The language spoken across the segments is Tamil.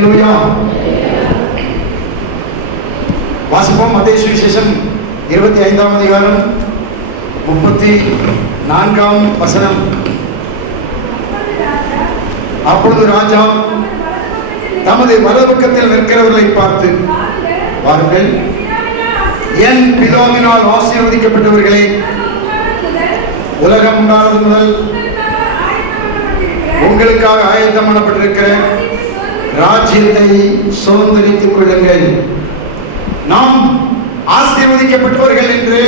அல்லேலூயா. வாசிப்போம். மத்தேயு சுவிசேஷம் 25ஆம் அதிகாரம் 34ஆம் வசனம். அப்பொழுது ராஜா தமது வலது பக்கத்தில் நிற்கிறவர்களை பார்த்து, வாருங்கள், என் பிதாவினால் ஆசீர்வதிக்கப்பட்டவர்களே, உலகம் உண்டானது முதல் உங்களுக்காக ஆயத்தம் பண்ணப்பட்டிருக்கிற ராஜ்யத்தை சுதந்திரித்துக் கொள்ளுங்கள். நாம் ஆசீர்வதிக்கப்பட்டவர்கள் என்று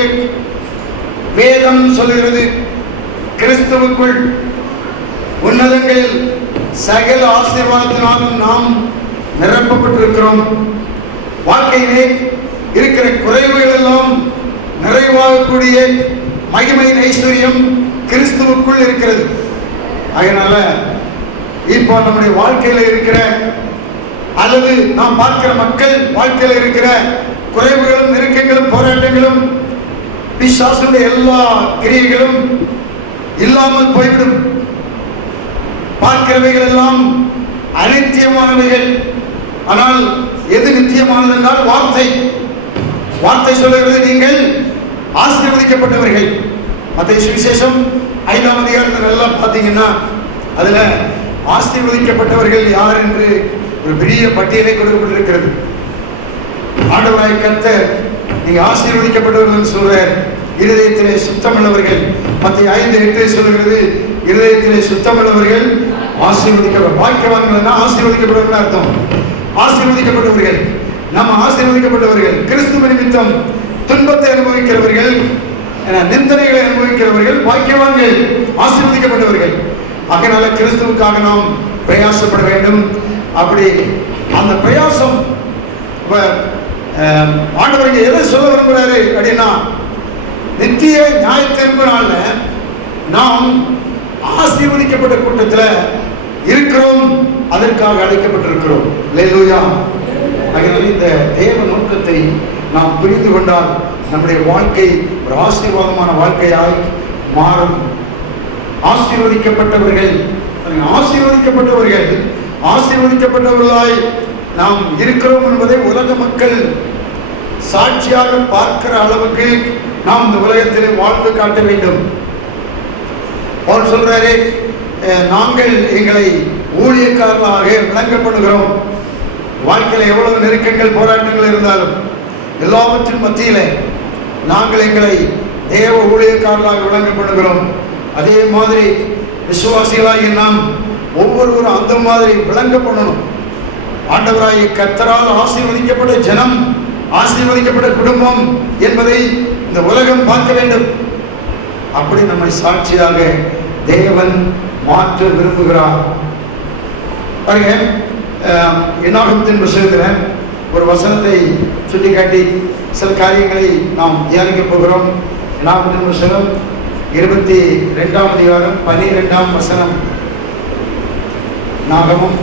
வேதம் சொல்கிறது. கிறிஸ்துவுக்குள் உன்னதங்களில் சகல ஆசீர்வாதத்தினாலும் நாம் நிரப்பப்பட்டிருக்கிறோம். வாழ்க்கையிலே இருக்கிற குறைவுகள் எல்லாம் நிறைவாகக்கூடிய மகிமையின் ஐஸ்வர்யம் கிறிஸ்துவுக்குள் இருக்கிறது. அதனால இப்போ நம்முடைய வாழ்க்கையில இருக்கிற அல்லது நாம் பார்க்கிற மக்கள் வாழ்க்கையில இருக்கிற குறைவுகளும் நெருக்கங்களும் போராட்டங்களும் பிசாசுடைய எல்லா கிரியைகளும் இல்லாமல் போய்விடும். பார்க்கிறவைகள் எல்லாம் அநித்தியமானவைகள். ஆனால் எது நித்தியமானது என்றால் வார்த்தை. வார்த்தை சொல்லுகிறது, நீங்கள் ஆசீர்வதிக்கப்பட்டவர்கள். மத்தேயு சுவிசேஷம் 5ஆம் அதிகாரத்தில் நல்லா பார்த்தீங்கன்னா அதுல ஆசீர்வதிக்கப்பட்டவர்கள் யார் என்று ஒரு பெரிய பட்டியலை கொடுக்கப்பட்டிருக்கிறது. ஆண்டவராய் கர்த்தர் நீங்க ஆசீர்வதிக்கப்பட்டவர்கள் சொல்றார். இருதயத்திலே சுத்தமுள்ளவர்கள், மத்தேயு 5:8 சொல்லுகிறது, இருதயத்திலே சுத்தமுள்ளவர்கள் பாக்கியவான்கள். ஆசீர்வதிக்கப்பட்டவர்கள் அர்த்தம். ஆசீர்வதிக்கப்பட்டவர்கள், நம்ம ஆசீர்வதிக்கப்பட்டவர்கள். கிறிஸ்துவ நிமித்தம் துன்பத்தை அனுபவிக்கிறவர்கள், நிந்தனைகளை அனுபவிக்கிறவர்கள் பாக்கியவான்கள், ஆசீர்வதிக்கப்பட்டவர்கள். அதனால கிறிஸ்துவுக்காக நாம் பிரயாசப்பட வேண்டும். அப்படி அந்த பிரயாசம் ஆண்டவர் எதை சொல்ல விரும்புகிறாரு அப்படின்னா, நித்திய நியாய தீர்ப்பு நாள்ல நாம் ஆசீர்வதிக்கப்பட்ட கூட்டத்தில் இருக்கிறோம். அதற்காக அழைக்கப்பட்டிருக்கிறோம். அல்லேலூயா. அதனால இந்த தேவ நோக்கத்தை நாம் புரிந்து கொண்டால் நம்முடைய வாழ்க்கை ஒரு ஆசீர்வாதமான வாழ்க்கையாய் மாறும். ஆசீர்வதிக்கப்பட்டவர்கள் ஆசீர்வதிக்கப்பட்டவர்களாய் நாம் இருக்கிறோம் என்பதை உலக மக்கள் சாட்சியாக பார்க்கிற அளவுக்கு நாம் இந்த உலகத்திலே வாழ்ந்து காட்ட வேண்டும். அவர் சொல்றாரு, நாங்கள் எங்களை ஊழியக்காரர்களாக விளங்கப்படுகிறோம். வாழ்க்கையில் எவ்வளவு நெருக்கங்கள் போராட்டங்கள் இருந்தாலும் எல்லாவற்றின் மத்தியில நாங்கள் எங்களை தேவ ஊழியக்காரர்களாக விளங்கப்படுகிறோம். அதே மாதிரி விசுவாசிகளாகி நாம் ஒவ்வொருவரும் அந்த மாதிரி விளங்கப்படணும். ஆண்டவராகிய கர்த்தரால் ஆசீர்வதிக்கப்பட்ட ஜனம், ஆசீர்வதிக்கப்பட்ட குடும்பம் என்பதை இந்த உலகம் பார்க்க வேண்டும். அப்படி நம்மை சாட்சியாக தேவன் மாற்ற விரும்புகிறார். பாருங்க, என்னாகமத்தின் புத்தகத்தில் ஒரு வசனத்தை சுட்டிக்காட்டி சில காரியங்களை நாம் தியானிக்க போகிறோம். என்னாகமத்தின் புத்தகம் 22ஆம் அதிகாரம் 12ஆம் வசனம். நாகமம்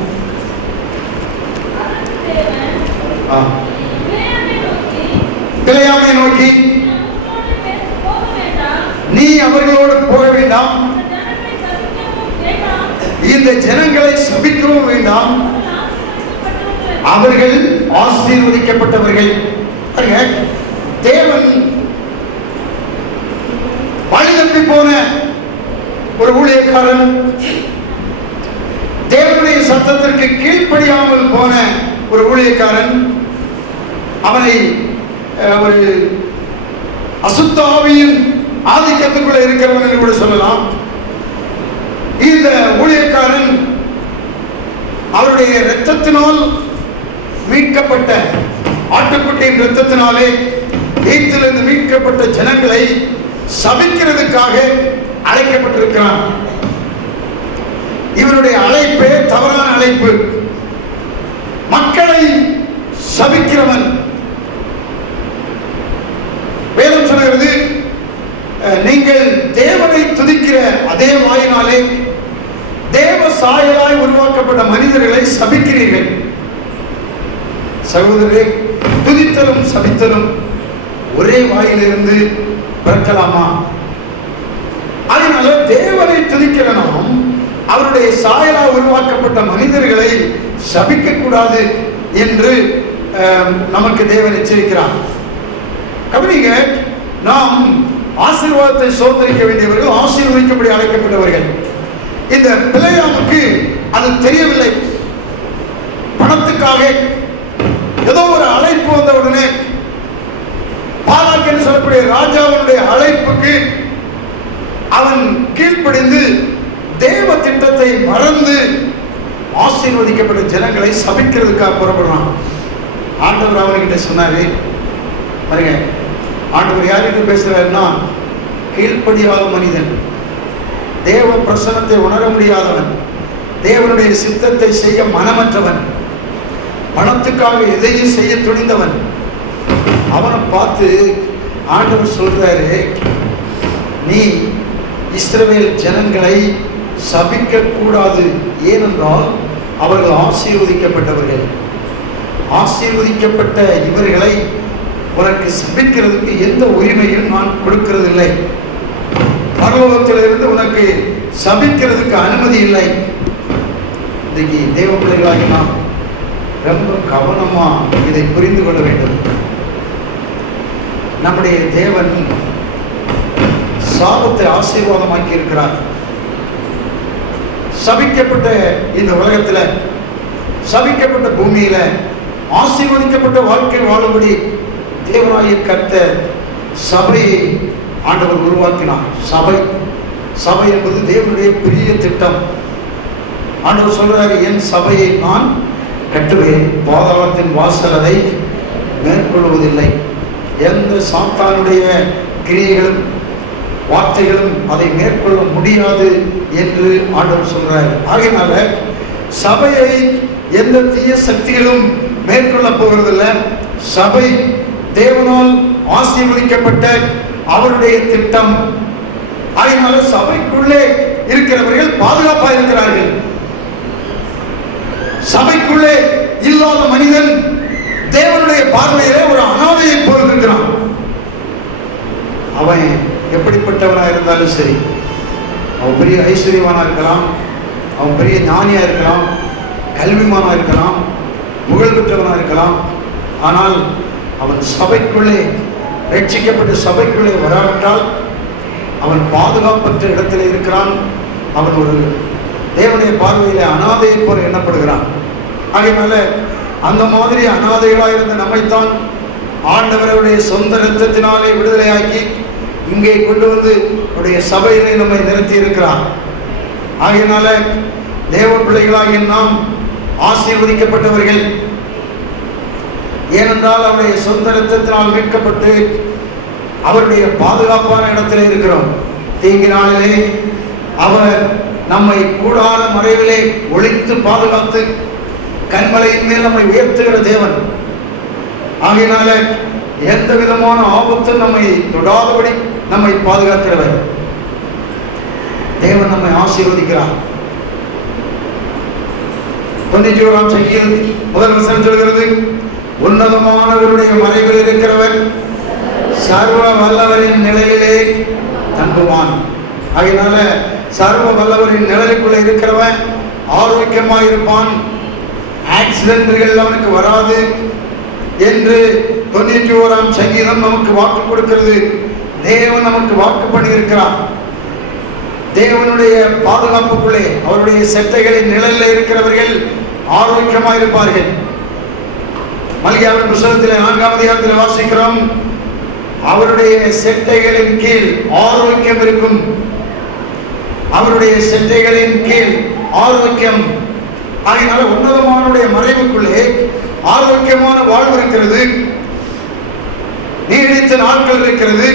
பிழையாமை நோக்கி, நீ அவர்களோடு போக வேண்டாம், இந்த ஜனங்களை சபிக்கவும் வேண்டாம், அவர்கள் ஆசீர்வதிக்கப்பட்டவர்கள். தேவன் வழி தப்பி போன ஒரு ஊழியக்காரன், தேவனுடைய சத்தத்திற்கு கீழ்ப்படியாமல் போன ஒரு ஊழியக்காரன், அவனை ஒரு அசுத்தாவியின் ஆதிக்கத்துக்குள்ள இருக்கிறவன் என்று கூட சொல்லலாம். இந்த ஊழியக்காரன் அவருடைய இரத்தத்தினால் மீட்கப்பட்ட ஆட்டுக்குட்டியின் இரத்தத்தினாலே எகிப்திலிருந்து மீட்கப்பட்ட ஜனங்களை சபிக்கிறதுக்காக அழைக்கப்பட்டிருக்கிறான். இவனுடைய அழைப்பே தவறான அழைப்பு. மக்களை சபிக்கிறவன். வேதம் சொல்கிறது, நீங்கள் தேவனை துதிக்கிற அதே வாயினாலே தேவ சாயலாய் உருவாக்கப்பட்ட மனிதர்களை சபிக்கிறீர்கள். சகோதரரே, துதித்தலும் சபித்தலும் ஒரே வாயிலிருந்து பிறக்கலாமா? அதனால தேவனை துதிக்கிற நாம் அவருடைய சாயலாய் உருவாக்கப்பட்ட மனிதர்களை சபிக்க கூடாது என்று நமக்கு தேவன் எச்சரிக்கிறார். கவனிங்க, நாம் ஆசீர்வாதத்தை சோதரிக்க வேண்டியவர்கள், ஆசீர்வதிக்கப்படி அழைக்கப்பட்டவர்கள். இந்த பிலேயாமுக்கு அது தெரியவில்லை. பணத்துக்காக ஏதோ ஒரு அழைப்பு வந்த உடனே பாலாக் என்று சொல்லக்கூடிய ராஜாவுடைய அழைப்புக்கு அவன் கீழ்ப்படிந்து தேவ திட்டத்தை மறந்து ஆசீர்வதிக்கப்பட்ட ஜனங்களை சபிக்கிறதுக்காக புறப்படுறான். ஆண்டவர் அவர்கிட்ட சொன்னாரு, பாருங்க, ஆண்டவர் யார்கிட்ட பேசுறாருன்னா, கீழ்ப்படியாத மனிதன், தேவ பிரசன்னத்தை உணர முடியாதவன், தேவனுடைய சித்தத்தை செய்ய மனமற்றவன், பணத்துக்காக எதையும் செய்ய துணிந்தவன், அவனை பார்த்து ஆண்டவர் சொல்றாரு, நீ இஸ்ரவேல் ஜனங்களை சபிக்க கூடாது, ஏனென்றால் அவர்கள் ஆசீர்வதிக்கப்பட்டவர்கள். ஆசீர்வதிக்கப்பட்ட இவர்களை உனக்கு சபிக்கிறதுக்கு எந்த உரிமையும் நான் கொடுக்கிறதில்லை. பரலோகத்திலிருந்து உனக்கு சபிக்கிறதுக்கு அனுமதி இல்லை. இன்றைக்கு தேவ பிள்ளைகளாகி நாம் ரொம்ப கவனமா இதை புரிந்து கொள்ள வேண்டும். நம்முடைய தேவன் சாபத்தை ஆசீர்வாதமாக்கி இருக்கிறார். சபிக்கப்பட்ட இந்த உலகத்தில், சபிக்கப்பட்ட பூமியில ஆசீர்வதிக்கப்பட்ட வாழ்க்கை வாழும்படி தேவனாகிய கர்த்தர் சபையை ஆண்டவர் உருவாக்கினார். சபை என்பது தேவனுடைய பெரிய திட்டம். ஆண்டவர் சொல்றாரு, என் சபையை நான் கட்டுவேன், பாதாளத்தின் வாசல் அதை மேற்கொள்வதில்லை. எந்த சாத்தானுடைய கிரியைகளும் வார்த்தைகளும் அதை மேற்கொள்ள முடியாது என்று ஆண்டவர் சொல்றார். ஆகையினால சபையை எந்த தீய சக்திகளும் மேற்கொள்ள போவதில்லை. சபை தேவனால் ஆசீர்வதிக்கப்பட்ட அவருடைய திட்டம். ஆகையினால சபைக்குள்ளே இருக்கிறவர்கள் பாதுகாப்பாக இருக்கிறார்கள். சபைக்குள்ளே இல்லாத மனிதன் தேவனுடைய பார்வையிலே ஒரு அனாதையை போல் இருக்கிறான். அவன் எப்படிப்பட்டவனா இருந்தாலும் சரி, அவன் பெரிய ஐஸ்வர்யவானா இருக்கலாம், அவன் பெரிய ஞானியா இருக்கலாம், கல்விமானா இருக்கலாம், புகழ் பெற்றவனா இருக்கலாம், ஆனால் அவன் சபைக்குள்ளே ரட்சிக்கப்பட்ட சபைக்குள்ளே வராவிட்டால் அவன் பாதுகாப்பற்ற இடத்துல இருக்கிறான். அவன் ஒரு தேவனுடைய பார்வையிலே அனாதையை போல எண்ணப்படுகிறான். அதனால அந்த மாதிரி அனாதைகளாக இருந்த நம்மைத்தான் ஆண்டவருடைய சொந்த இரத்தத்தினாலே விடுதலையாக்கி இங்கே கொண்டு வந்து அவருடைய சபையிலே நம்மை நிறுத்தி இருக்கிறார். ஆகையினால தேவ பிள்ளைகளாகிய நாம் ஆசீர்வதிக்கப்பட்டவர்கள். ஏனென்றால் அவருடைய சொந்த இரத்தத்தினால் மீட்கப்பட்டு அவருடைய பாதுகாப்பான இடத்திலே இருக்கிறோம். தீங்கு நாளிலே அவர் நம்மை கூடாத மறைவிலே ஒளித்து பாதுகாத்து கண்மலையின் மேல் நம்மை உயர்த்துகிற தேவன். ஆகையினால எந்த விதமான ஆபத்தும் நம்மை தொடாதபடி நம்மை பாதுகாக்கிறவர் தேவன் நம்மை ஆசீர்வதிக்கிறார். 91ஆம் சங்கீதம் முதல் வசனம் சொல்கிறது, உன்னதமானவருடைய மறைவில் இருக்கிறவர் சர்வ வல்லவரின் நிழலிலே தங்குவான். அதனால சர்வ வல்லவரின் நிழலுக்குள்ளே இருக்கிறவன் ஆரோக்கியமாக இருப்பான், ஆக்சிடென்ட்கள் அவனுக்கு வராது என்று 91ஆம் சங்கீதம் நமக்கு வாக்கு கொடுக்கிறது. தேவன் நமக்கு வாக்கு பண்ணி இருக்கிறார். தேவனுடைய பாதுகாப்புக்குள்ளே அவருடைய செட்டைகளின் நிழலில் இருக்கிறவர்கள் ஆரோக்கியமாக இருப்பார்கள். மல்கியாவின் புத்தகத்தில் 4ஆம் அதிகாரத்தில் வாசிக்கிறோம், அவருடைய செட்டைகளின் கீழ் ஆரோக்கியம் இருக்கும். அவருடைய செட்டைகளின் கீழ் ஆரோக்கியம். ஆகையினால உன்னதமானுடைய மறைவுக்குள்ளே ஆரோக்கியமான வாழ்வு இருக்கிறது, நீடித்த நாட்கள் இருக்கிறது,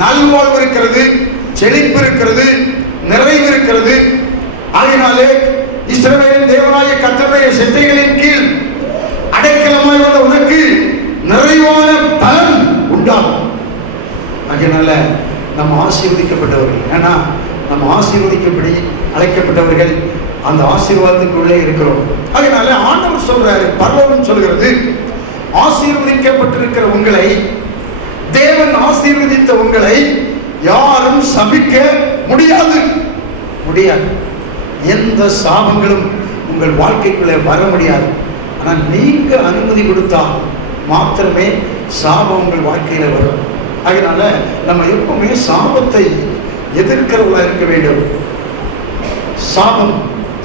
நல்வாழ்வு இருக்கிறது, செழிப்பு இருக்கிறது, நிறைவு இருக்கிறது. ஆகையினாலே இஸ்ரவேலின் தேவனாகிய கர்த்தருடைய செட்டைகளின் கீழ் அடைக்கலமாய் வந்த உனக்கு நிறைவான பலன் உண்டாகும். அதனால நம்ம ஆசீர்வதிக்கப்பட்டவர்கள். ஏன்னா நம்ம ஆசீர்வதிக்கப்படி அழைக்கப்பட்டவர்கள், அந்த ஆசீர்வாதத்துக்குள்ளே இருக்கிறோம். அதனால ஆண்டவர் சொல்றாரு, பரலோகம் சொல்கிறது, ஆசீர்வதிக்கப்பட்டிருக்கிற உங்களை, தேவன் ஆசீர்வதித்த உங்களை யாரும் சபிக்க முடியாது. எந்த சாபங்களும் உங்கள் வாழ்க்கைக்குள்ளே வர முடியாது. ஆனால் நீங்க அனுமதி கொடுத்தால் மாத்திரமே சாபம் உங்கள் வாழ்க்கையில வரும். அதனால நம்ம எப்பவுமே சாபத்தை எதிர்க்கிறவர்களா இருக்க வேண்டும். சாபம்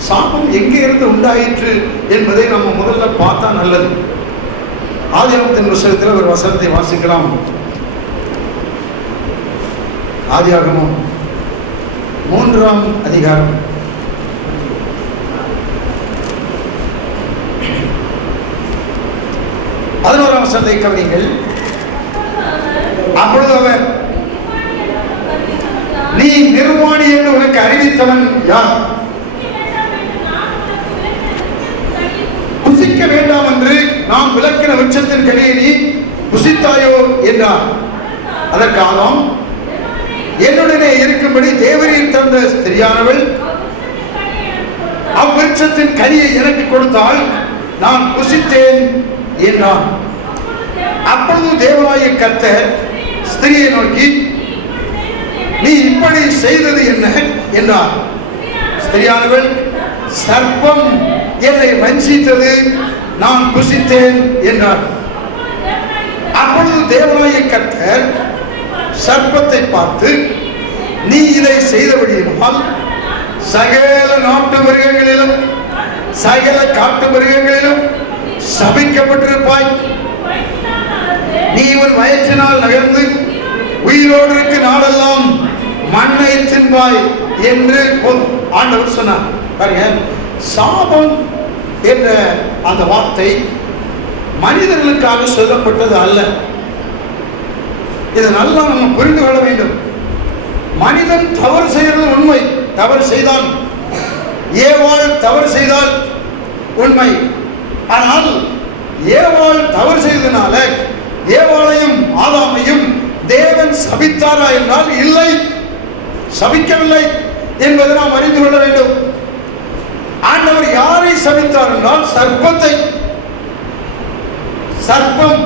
சாபம் எங்கே இருந்து உண்டாயிற்று என்பதை நம்ம முதல்ல பார்த்தா நல்லது. ஆதியாகமத்தின் புத்தகத்தில் ஒரு வசனத்தை வாசிக்கலாம். ஆதியாகமம் 3ஆம் அதிகாரம் 11ஆம் வசனத்தை கவனிங்கள். அப்பொழுது அவர், நீ நிர்வாணி என்று உனக்கு அறிவித்தவன் யார்? புசிக்க வேண்டாம் என்று நாம் விலக்கின விருட்சத்தின் கனியை நீ புசித்தாயோ என்றார். அதற்கு ஆதாம், என்னுடனே இருக்கும்படி தேவரீர் தந்த ஸ்திரியானவள் அவ்விருட்சத்தின் கனியை எனக்கு கொடுத்தால் நான் புசித்தேன் என்றான். அப்பொழுது தேவனாகிய கர்த்தர் ஸ்திரியை நோக்கி, நீ இப்படி செய்தது என்ன என்றார். ஸ்திரியானவள், சர்ப்பம் என்னை வஞ்சித்தது, நான் புசித்தேன் என்றார். அப்பொழுது தேவனாகிய கர்த்தர் சர்ப்பத்தை பார்த்து, நீ இதை செய்தபடியினால் சகல நாட்டு மிருகங்களிலும் சகல காட்டு மிருகங்களிலும் சபிக்கப்பட்டிருப்பாய். நீ இவன் வயிற்றினால் நகர்ந்து உயிரோடு இருக்க நாளெல்லாம் மண்ணை தின்பாய் என்று ஆண்டவர் சொன்னார். பாருங்க, சாபம் என்ற அந்த வார்த்தை மனிதர்களுக்காக சொல்லப்பட்டது அல்ல. இதை நல்லா நம்ம புரிந்து கொள்ள வேண்டும். மனிதன் தவறு செய்கிறது உண்மை. தவறு செய்தான், ஏவாள் தவறு செய்தால் உண்மை. ஆனால் ஏவாள் தவறு செய்ததனால ஏவாளையும் ஆதாமையும் தேவன் சபித்தாரா என்றால் இல்லை, சபிக்கவில்லை என்பதை நாம் அறிந்து கொள்ள வேண்டும். ஆண்டவர் யாரை சபித்தார் என்றால் சர்ப்பத்தை. சர்ப்பம்,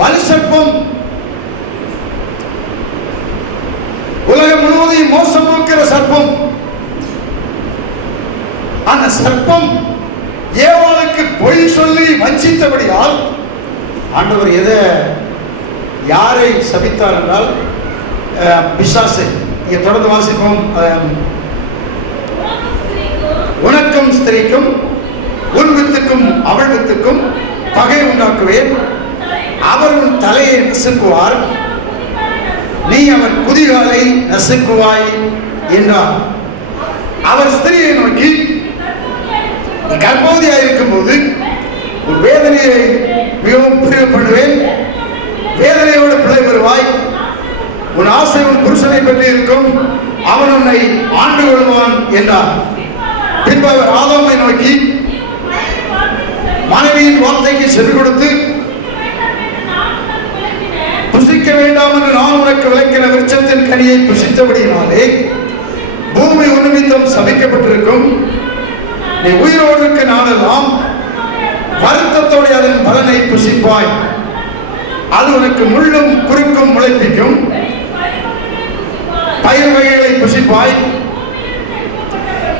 வலு சர்ப்பம் உலகம் முழுவதையும் மோசம் போக்கிற சர்ப்பம். அந்த சர்ப்பம் ஏவாளுக்கு பொய் சொல்லி வஞ்சித்தபடியால் ஆண்டவர் யாரை சபித்தார் என்றால் பிசாசை. இங்கே தொடர்ந்து வாசிப்போம். உனக்கும் ஸ்திரீக்கும் உன் வித்துக்கும் அவள் வித்துக்கும் பகை உண்டாக்குவேன், அவர் உன் தலையை நசுக்குவார், நீ அவன் குதிகாலை நசுக்குவாய் என்றார். அவர் ஸ்திரியை நோக்கி, கர்ப்பவதியாக இருக்கும் போது உன் வேதனையை மிகவும் பிரியப்படுவேன், வேதனையோடு பிள்ளை பெறுவாய், உன் ஆசை உன் புருஷனை பற்றி இருக்கும், அவன் உன்னை ஆண்டு கொள்வான் என்றார். பின்பு அவர் ஆதாமை நோக்கி, மனைவியின் வார்த்தைக்கு செவி கொடுத்து, புசிக்க வேண்டாம் என்று நான் உனக்கு விலக்கின விருட்சத்தின் கனியை புசித்தபடியினாலே பூமி உன் நிமித்தம் சபிக்கப்பட்டிருக்கும், நீ உயிரோடு இருக்க நாளெல்லாம் வருத்தத்தோடு அதன் பலனை புசிப்பாய், அது உனக்கு முள்ளும் குறுக்கும் முளைப்பிக்கும், பயிர் வகைகளை புசிப்பாய்,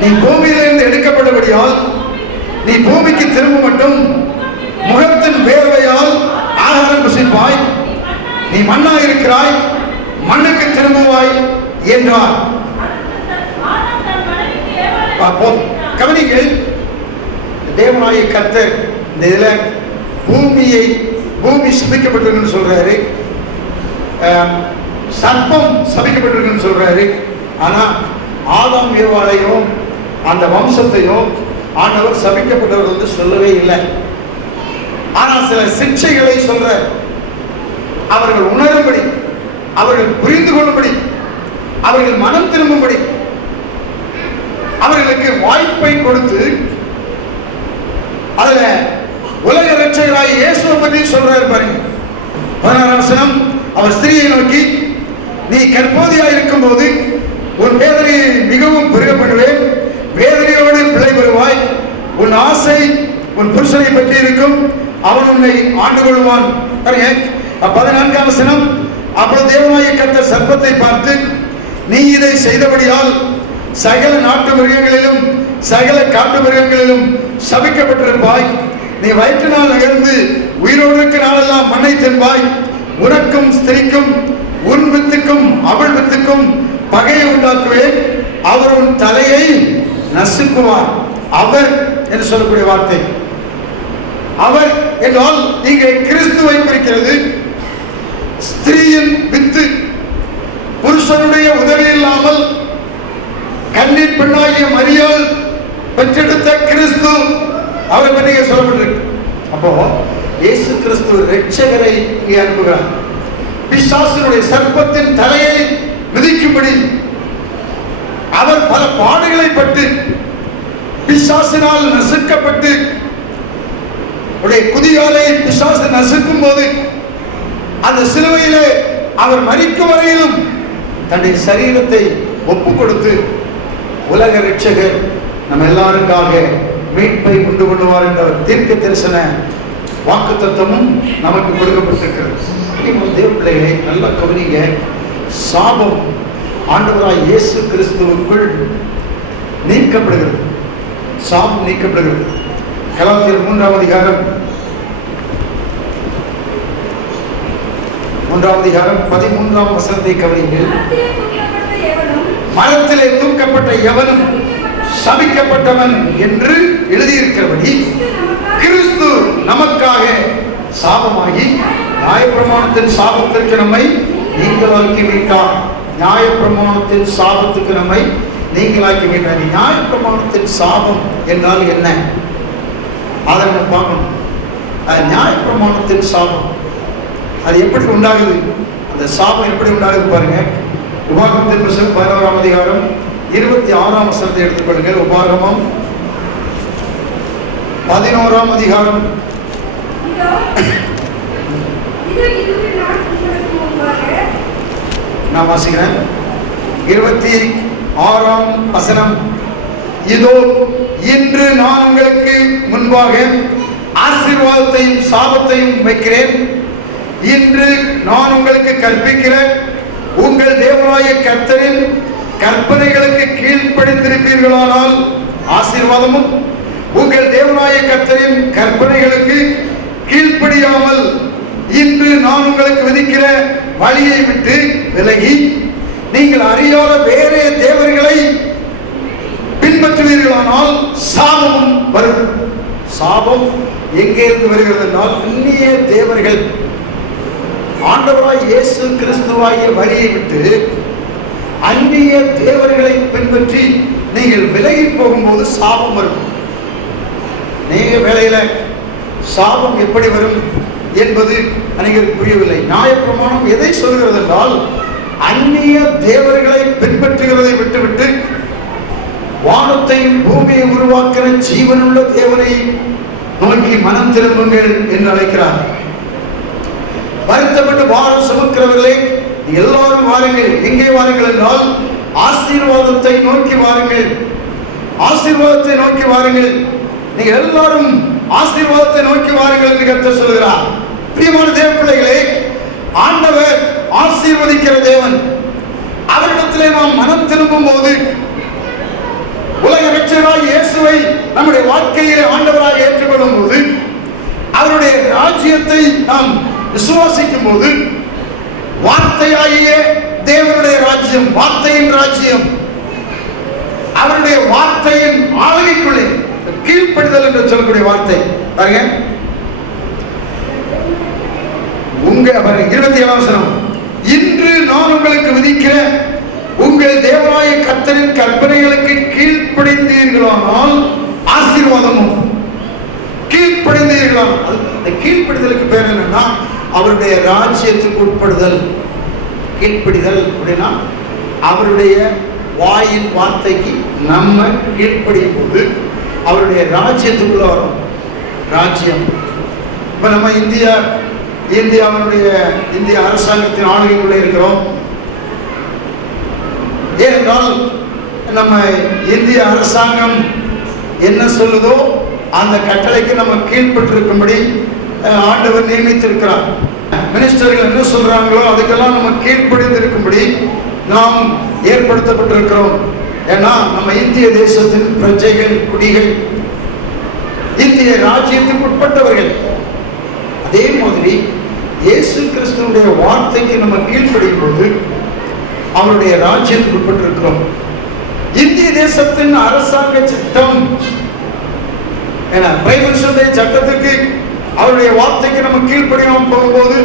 நீ பூமியிலிருந்து எடுக்கப்பட்டபடியால் நீ பூமிக்கு திரும்ப மட்டும் முகத்தின் வேர்வையால் ஆகாரம் புசிப்பாய், நீ மண்ணா இருக்கிறாய், மண்ணுக்கு திரும்புவாய் என்றார். கவனிகள், தேவனாகிய கர்த்தர் இந்த இதுல பூமி சபிக்கப்பட்டிருக்குன்னு சொல்றாரு, சர்ப்பம் சபிக்கப்பட்டிருக்குன்னு சொல்றாரு. ஆனா ஆதாம் ஏவாளையும் அந்த வம்சத்தையும் ஆண்டவர் சபிக்கப்பட்டவர் வந்து சொல்லவே இல்லை. ஆனால் சில சிக்ஷைகளை சொல்ற, அவர்கள் உணரும்படி, அவர்கள் புரிந்து கொள்ளும்படி, அவர்கள் மனம் திரும்பும்படி அவர்களுக்கு வாய்ப்பை கொடுத்து அதுல உலக இரட்சகராய் இயேசுவை பற்றி சொல்றாரு பாருங்க. 16ஆம் வசனம், அவர் ஸ்திரியை நோக்கி, நீ கர்ப்பவதியாய் இருக்கும் போது உன் வேதனையை மிகவும் பெருகப்படுவேன், வேதனையோடு பிள்ளை பெறுவாய், உன் ஆசை உன் புருஷனை பற்றி இருக்கும், அவன் உன்னை ஆண்டு கொள்வான். 14ஆம் வசனம், அப்பொழுது தேவனாகிய கர்த்தர் சர்ப்பத்தை பார்த்து, நீ இதை செய்தபடியால் சகல நாட்டு மிருகங்களிலும் சகல காட்டு மிருகங்களிலும் சபிக்கப்பட்டிருப்பாய். நீ வயிற்றினால் நகர்ந்து உயிரோடு இருக்க நாளெல்லாம் மண்ணை தின்பாய். உனக்கும் ஸ்திரிக்கும் உன் வித்துக்கும் அவள் வித்துக்கும் பகையை உண்டாக்குவேன். அவர் உன் தலையை நசுக்குவார். அவர் என்று சொல்லக்கூடிய வார்த்தை அவர் என்றால் இங்கே கிறிஸ்துவை குறிக்கிறது. ஸ்திரீயின் வித்து, புருஷனுடைய உதவி இல்லாமல் கன்னி பெண்ணாகிய மரியாள் பெற்றெடுத்த கிறிஸ்து, அவரை பற்றி சொல்லப்பட்டிருக்கு. அப்போ இயேசு கிறிஸ்து இரட்சகரை இங்கே அனுப்புகிறார். பிசாசினுடைய சர்ப்பத்தின் தலையை மிதிக்கும்படி அவர் பல பாடுகளை பட்டு பிசாசினால் நசுக்கப்பட்டு குதிகாலை பிசாசு நசுக்கும் போது அந்த சிலுவையிலே அவர் மரிக்கும் வரையிலும் தன்னுடைய சரீரத்தை ஒப்பு கொடுத்து உலக இரட்சகர் நம்ம எல்லாருக்காக மீட்பை கொண்டு கொள்வார் என்ற தீர்க்க தரிசன வாக்கு தத்துவமும் நமக்கு கொடுக்கப்பட்டிருக்கிறது. தேவ பிள்ளைகளை நல்லா கவனிங்க. சாபம் ஆண்டவராய் இயேசு கிறிஸ்துவுக்குள் நீக்கப்படுகிறது. சாபம் நீக்கப்படுகிறது. கலாத்தியர் 3ஆம் அதிகாரம் 13ஆம் வசனத்தை கவனிங்கள். மரத்திலே தூக்கப்பட்ட எவனும் சபிக்கப்பட்டவன் என்று எழுதியிருக்கிறபடி கிறிஸ்து நமக்காக சாபமாகி நியாயப்பிரமாணத்தின் சாபத்திற்கு நம்மை நீங்களாக்கி மீட்டார். நியாயப்பிரமாணத்தின் சாபத்துக்கு நம்மை நீங்களாக்கி மீட்டார். நியாயப்பிரமாணத்தின் சாபம் என்றால் என்ன? அதை நம்ம பார்க்கணும். அது நியாயப்பிரமாணத்தின் சாபம். அது எப்படி உண்டாகுது? அந்த சாபம் எப்படி உண்டாகுது பாருங்க. உபாகமத்தின் புத்தகம் 11ஆம் அதிகாரம் 26ஆம் வசனத்தை எடுத்துக்கொள்ளுங்கள். உபாகமம் 11ஆம் அதிகாரம் நான் வாசிக்கிறேன். 26ஆம் வசனம். இதோ இன்று நான் உங்களுக்கு முன்பாக ஆசீர்வாதத்தையும் சாபத்தையும் வைக்கிறேன். இன்று நான் உங்களுக்கு கற்பிக்கிற உங்கள் தேவனாகிய கர்த்தரின் கற்பனைகளுக்கு கீழ்ப்படிந்திருப்பீர்களானால் ஆசீர்வாதமும், உங்கள் தேவனாகிய கர்த்தரின் கற்பனைகளுக்கு கீழ்ப்படியாமல் இன்று நான் உங்களுக்கு விதிக்கிற வழியை விட்டு விலகி நீங்கள் அறியாத வேறே தேவர்களை பின்பற்றுவீர்களானால் சாபமும் வரும். சாபம் எங்கே இருந்து வருகிறது என்றால், அந்நிய தேவர்கள் ஆண்டவராய் இயேசு கிறிஸ்துவாகிய வழியை விட்டு அந்நிய தேவர்களை பின்பற்றி நீங்கள் விலகி போகும்போது சாபம் வரும். நீங்க வேளையில சாபம் எப்படி வரும் என்பது அனைவருக்கு புரியவில்லை. நியாயப்பிரமாணம் எதை சொல்கிறது என்றால், அந்நிய தேவர்களை பின்பற்றுகிறதை விட்டுவிட்டு வானத்தையும் பூமியை உருவாக்கிற ஜீவனுள்ள தேவனை நோக்கி மனம் திரும்புங்கள் என்று அழைக்கிறார். வருத்தப்பட்டு பாரம் சுமக்கிறவர்களே எல்லாரும் வாருங்கள். எங்கே வாருங்கள் என்றால், ஆசீர்வாதத்தை நோக்கி வாருங்கள். ஆசீர்வாதத்தை நோக்கி வாருங்கள். நீங்கள் எல்லாரும் ஆசீர்வாதத்தை நோக்கி வாருங்கள் என்று கர்த்தர் சொல்கிறார். பிரியமான தேவ பிள்ளைகளே, ஆண்டவர் ஆசீர்வதிக்கிற தேவன். அவரிடத்திலே நாம் மனம் திரும்பும் போது, உலக இரட்சகராகிய இயேசுவை நம்முடைய வாழ்க்கையிலே ஆண்டவராக ஏற்றுக்கொள்ளும் போது, அவருடைய ராஜ்யத்தை நாம் விசுவாசிக்கும் போது, வார்த்தையாகிய தேவனுடைய ராஜ்யம், வார்த்தையின் ராஜ்யம், அவருடைய வார்த்தையின் ஆளுகைக்குள்ளே கீழ்ப்படிதல் என்று சொல்லக்கூடிய வார்த்தை பாருங்க. உங்க 27ஆம் வசனம். இன்று நான் உங்களுக்கு விதிக்கிற உங்கள் தேவனாகிய கர்த்தரின் கற்பனைகளுக்கு கீழ்ப்படிந்தீர்களானால் ஆசீர்வாதமும். கீழ்ப்படிந்தீர்களானால், அந்த கீழ்ப்படிதலுக்கு பேர் என்னன்னா அவருடைய ராஜ்யத்துக்கு உட்படுதல். கீழ்ப்படிதல் அப்படின்னா அவருடைய வாயின் வார்த்தைக்கு நம்ம கீழ்ப்படியும் போது அவருடைய ராஜ்யத்துக்குள்ள வரும். ராஜ்யம் இப்ப நம்ம இந்தியாவுடைய இந்திய அரசாங்கத்தின் ஆளுகைக்குள்ளே இருக்கிறோம். ஏனென்றால் நம்ம இந்திய அரசாங்கம் என்ன சொல்லுதோ அந்த கட்டளைக்கு நம்ம கீழ்பட்டிருக்கும்படி ஆண்டவர் நியமித்திருக்கிறார். மினிஸ்டர்கள் என்ன சொல்றாங்களோ அதுக்கெல்லாம் நம்ம கீழ்ப்படிந்து இருக்கும்படி நாம் ஏற்படுத்தப்பட்டிருக்கிறோம். ஏன்னா நம்ம இந்திய தேசத்தின் பிரஜைகள், குடிகள், இந்திய ராஜ்யத்துக்கு உட்பட்டவர்கள். அதே மாதிரி இயேசு கிறிஸ்துவுடைய வார்த்தைக்கு நம்ம கீழ்ப்படியும் போது அவருடைய ராஜ்யத்துக்கு உட்பட்டிருக்கிறோம். இந்திய தேசத்தின் அரசாங்க சட்டம் சட்டத்துக்கு அவருடைய வார்த்தைக்கு நம்ம கீழ்ப்படியாமல் போகும்போது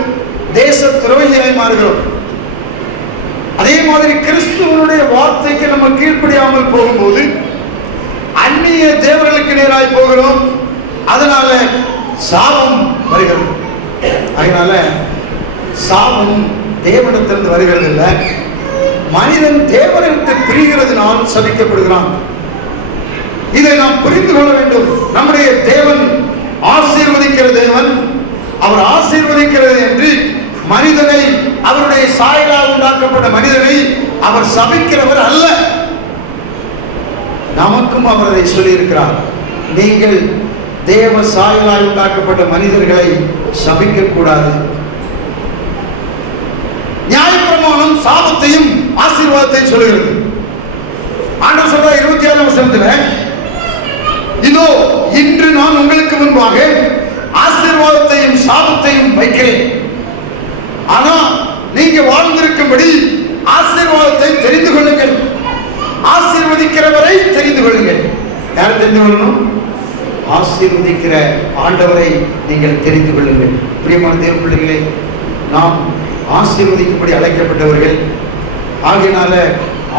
தேச துரோகியாய் மாறுகிறோம். அதே மாதிரி கிறிஸ்துவனுடைய வார்த்தைக்கு நம்ம கீழ்ப்படியாமல் போகும்போது அந்நிய தேவர்களுக்கு நேராய் போகிறோம். அதனால சாபம் வருகிறது. அதனால சாபம் தேவனிடத்திலிருந்து வருகிறது இல்லை, மனிதன் தேவனிடத்தை பிரிகிறதுனால் சபிக்கப்படுகிறான். இதை நாம் புரிந்து கொள்ள வேண்டும். நம்முடைய தேவன் ஆசீர்வதிக்கிற தேவன். அவர் ஆசீர்வதிக்கிறது என்று மனிதனை, அவருடைய சாயலால் உண்டாக்கப்பட்ட மனிதனை அவர் சபிக்கிறவர் அல்ல. நமக்கும் அவர் அதை சொல்லியிருக்கிறார். நீங்கள் தேவ சாயலால் உண்டாக்கப்பட்ட மனிதர்களை சபிக்க கூடாது. நியாயப்பிரமாணம் சாபத்தையும் ஆசீர்வாதத்தையும் சொல்லுகிறது. ஆண்டவர் சொல்ற 26ஆம் வசனத்துல, இதோ இன்று நான் உங்களுக்கு முன்பாக ஆசீர்வாதத்தையும் சாபத்தையும் வைக்கிறேன். ஆனா நீங்க வாழ்ந்திருக்கும்படி ஆசீர்வாதத்தை தெரிந்து கொள்ளுங்கள், ஆசீர்வதிக்கிறவரை தெரிந்து கொள்ளுங்கள். யார் தெரிந்து கொள்ளணும்? ஆசீர்வதிக்கிற ஆண்டவரை நீங்கள் தெரிந்து கொள்ளுங்கள். பிரியமான தேவ பிள்ளைகளே, நாம் ஆசீர்வதிக்கும்படி அழைக்கப்பட்டவர்கள். ஆகையினால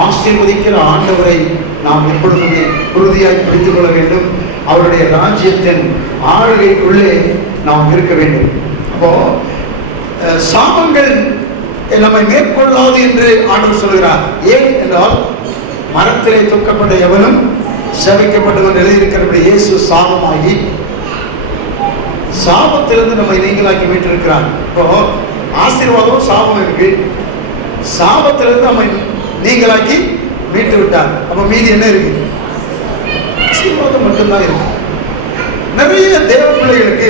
ஆசீர்வதிக்கிற ஆண்டவரை நாம் எப்பொழுதுமே உறுதியாய் புரிந்து கொள்ள வேண்டும். அவருடைய ராஜ்யத்தின் ஆளுகைக்குள்ளே நாம் இருக்க வேண்டும். அப்போ சாபங்கள் நம்மை மேற்கொள்ளாது என்று ஆண்டவர் சொல்கிறார். ஏன் என்றால், மரத்திலே தூக்கப்பட்ட எவனும் சபிக்கப்பட்டவன் எழுதியிருக்கிறபடி இயேசு சாபமாகி சாபத்திலிருந்து நம்மை நீங்களாக்கி மீட்டிருக்கிறார். இப்போ ஆசீர்வாதம் சாபம் இருக்கு, சாபத்திலிருந்து நம்மை நீங்களாக்கி மீட்டு விட்டார். அப்ப மீதி என்ன இருக்கு? ஆசீர்வாதம் மட்டும்தான் இருக்கு. நிறைய தேவ பிள்ளைகளுக்கு,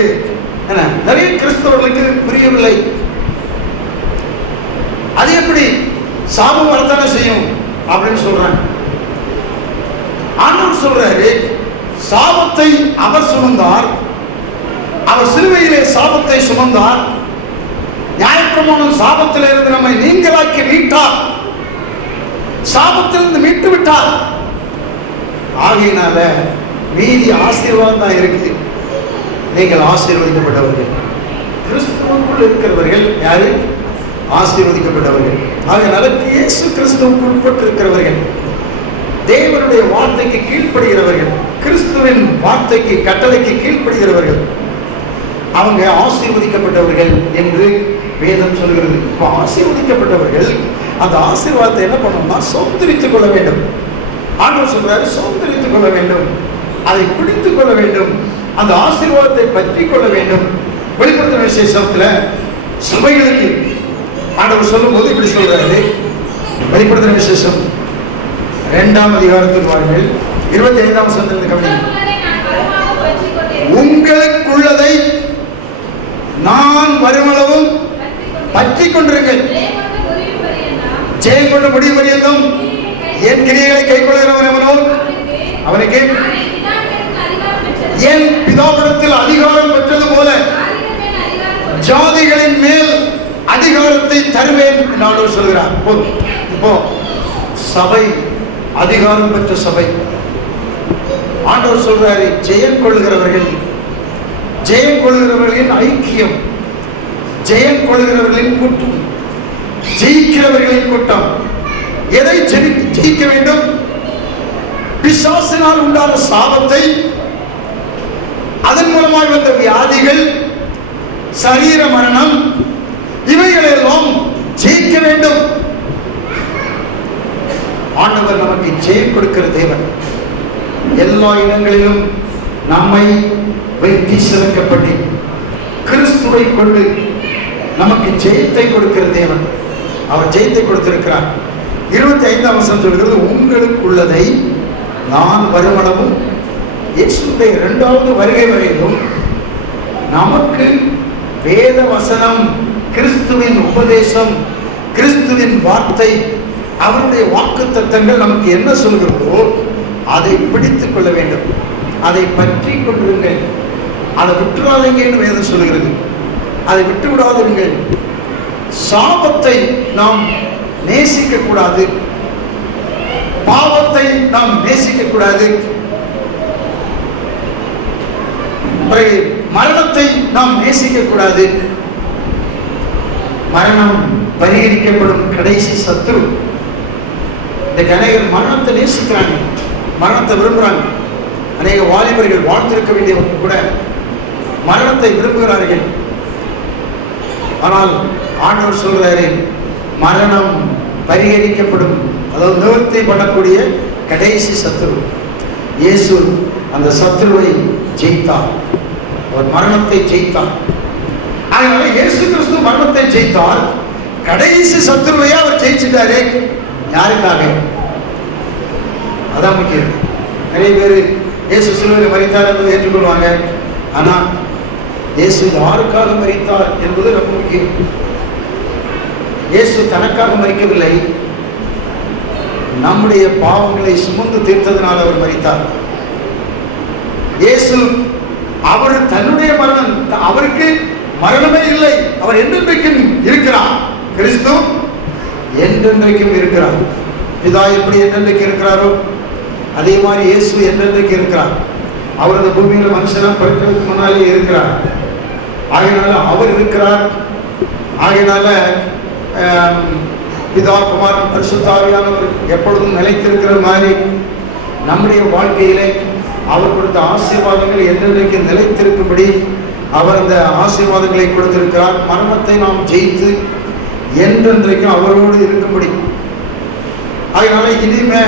நிறைய கிறிஸ்தவர்களுக்கு புரியவில்லை. அது எப்படி சாபம் வரத்தானே செய்யும் அப்படின்னு சொல்றாங்க. ஆண்டவர் சொல்றாரு, சாபத்தை அவர் சுமந்தார், அவர் சிலுவையிலே சாபத்தை சுமந்தார். நியாயப்பிரமாணம் சாபத்தில் இருந்து நம்மை நீங்களாக்கி மீட்டார், சாபத்திலிருந்து மீட்டு விட்டார். ஆகையினால மீதி ஆசீர்வாதம் தான் இருக்கு. நீங்கள் ஆசீர்வதிக்கப்பட்டவர்கள், கிறிஸ்துவுக்குள் இருக்கிறவர்கள். யாரு? ஆசீர்வதிக்கப்பட்டவர்கள். ஆகையினால இயேசு கிறிஸ்துவுக்கு உட்பட்டிருக்கிறவர்கள், தேவனுடைய வார்த்தைக்கு கீழ்ப்படுகிறவர்கள், கிறிஸ்துவின் வார்த்தைக்கு கட்டளைக்கு கீழ்ப்படுகிறவர்கள், அவங்க ஆசீர்வதிக்கப்பட்டவர்கள் என்று வேதம் சொல்கிறது. இப்போ ஆசீர்வதிக்கப்பட்டவர்கள் அந்த ஆசீர்வாதத்தை என்ன பண்ணணும்னா சோதரித்துக் கொள்ள வேண்டும். ஆண்டவர் சொல்றாரு, சோதரித்துக் கொள்ள வேண்டும், அதை பிடித்துக் கொள்ள வேண்டும், அந்த ஆசீர்வாதத்தை பற்றி கொள்ள வேண்டும். வெளிப்படுத்தின விசேஷத்துல சபைகளுக்கு ஆண்டவர் சொல்லும் போது இப்படி சொல்றாரு. வெளிப்படுத்தின விசேஷம் 2ஆம் அதிகாரத்தில் வாருங்கள், 25ஆம் வசனத்திலிருந்து கவனியுங்கள். உங்களுக்குள்ளதை நான் வருமளவும் பற்றி கொண்டிருங்கள், ஜெயம் கொண்டு முடியும் பரியந்தம் என் கிரியைகளை கை கொள்கிறவன் எவனோ அவனுக்கு என் பிதாவிடத்தில் அதிகாரம் பெற்றது போல ஜாதிகளின் மேல் அதிகாரத்தை தருவேன் என்று சொல்கிறார். இப்போ சபை அதிகாரம் பெற்ற சபை. ஆண்டவர் சொல்றாரு, ஜெயம் கொள்கிறவர்கள், ஜெயம் கொள்கிறவர்களின் ஐக்கியம், ஜெயம் கொள்கிறவர்களின் கூட்டம், ஜெயிக்கிறவர்களின் கூட்டம். எதை ஜெயிக்க வேண்டும்? பிசாசினால் உண்டான சாபத்தை, அதன் மூலமாக வந்த வியாதிகள், சரீர மரணம், இவைகளெல்லாம் ஜெயிக்க வேண்டும். ஆண்டவர் நமக்கு ஜெயம் கொடுக்கிற தேவன். எல்லா இடங்களிலும் நம்மை வெற்றி சிறக்கப்பட்டு கிறிஸ்துவை கொண்டு நமக்கு ஜெயத்தை கொடுக்கிற தேவன். அவர் ஜெயத்தை கொடுத்திருக்கிறார். 25ஆம் வசனம் சொல்கிறது, உங்களுக்குள்ளதை நான் வருமளவும் இயேசுடைய 2வது வருகை வரையிலும் நமக்கு வேத வசனம், கிறிஸ்துவின் உபதேசம், கிறிஸ்துவின் வார்த்தை அவருடைய வாக்குத்தத்தங்கள் நமக்கு என்ன சொல்கிறதோ அதை பிடித்துக் கொள்ள வேண்டும், அதை பற்றி கொண்டிருங்கள். அதை விட்டுறாதீங்கன்னு வேதம் சொல்கிறது. அதை விட்டு விடாதிருங்கள். சாபத்தை நாம் நேசிக்க கூடாது, பாவத்தை நாம் நேசிக்க கூடாது, மரணத்தை நாம் நேசிக்க கூடாது. மரணம் பரிகரிக்கப்படும் கடைசி சத்துரு. இந்த அநேகர் மரணத்தை நேசிக்கிறாங்க, மரணத்தை விரும்புகிறாங்க. அநேக வாலிபர்கள் வாழ்ந்திருக்க வேண்டியவர்கள் கூட மரணத்தை விரும்புகிறார்கள். ஆனால் ஆண்டவர் சொல்றாரு, மரணம் பரிகரிக்கப்படும், அதாவது நிவர்த்தி பண்ணக்கூடிய கடைசி சத்துரு. இயேசு அந்த சத்துருவை ஜெயித்தார், அவர் மரணத்தை ஜெயித்தார். அதனால இயேசு கிறிஸ்து மரணத்தை ஜெயித்தார், கடைசி சத்துருவையே அவர் ஜெயிச்சிட்டாரு. யாருக்காக? அதான் முக்கியம். நிறைய பேர் இயேசு சிலுவையில் மரித்தார் என்பதை ஏற்றுக்கொள்வாங்க. ஆனால் இயேசு யாருக்காக மரித்தார் என்பது ரொம்ப முக்கியம். இயேசு தனக்காக மரிக்கவில்லை, நம்முடைய பாவங்களை சுமந்து தீர்த்ததனால் அவர் மரித்தார். இயேசு அவர் தன்னுடைய மரணம், அவருக்கு மரணமே இல்லை, அவர் என்றென்றைக்கும் இருக்கிறார். கிறிஸ்து என்றென்றைக்கும் இருக்கிறார். பிதா எப்படி என்றென்றைக்கு இருக்கிறாரோ அதே மாதிரி இயேசு என்றென்றைக்கு இருக்கிறார். அவர் அந்த பூமியில மனுஷனா பிறக்கிறதுக்கு முன்னாலே இருக்கிறார். ஆகையினால அவர் இருக்கிறார். ஆகையினால பிதா, குமாரன், பரிசுத்த ஆவியானவர் எப்பொழுதும் நிலைத்திருக்கிற மாதிரி நம்முடைய வாழ்க்கையிலே அவர் கொடுத்த ஆசீர்வாதங்கள் என்றென்றைக்கு நிலைத்திருக்கும்படி அவர் அந்த ஆசீர்வாதங்களை கொடுத்திருக்கிறார். மரணத்தை நாம் ஜெயித்து என்றென்றைக்கும் அவரோடு இருக்கும்படி. அதனால இனிமே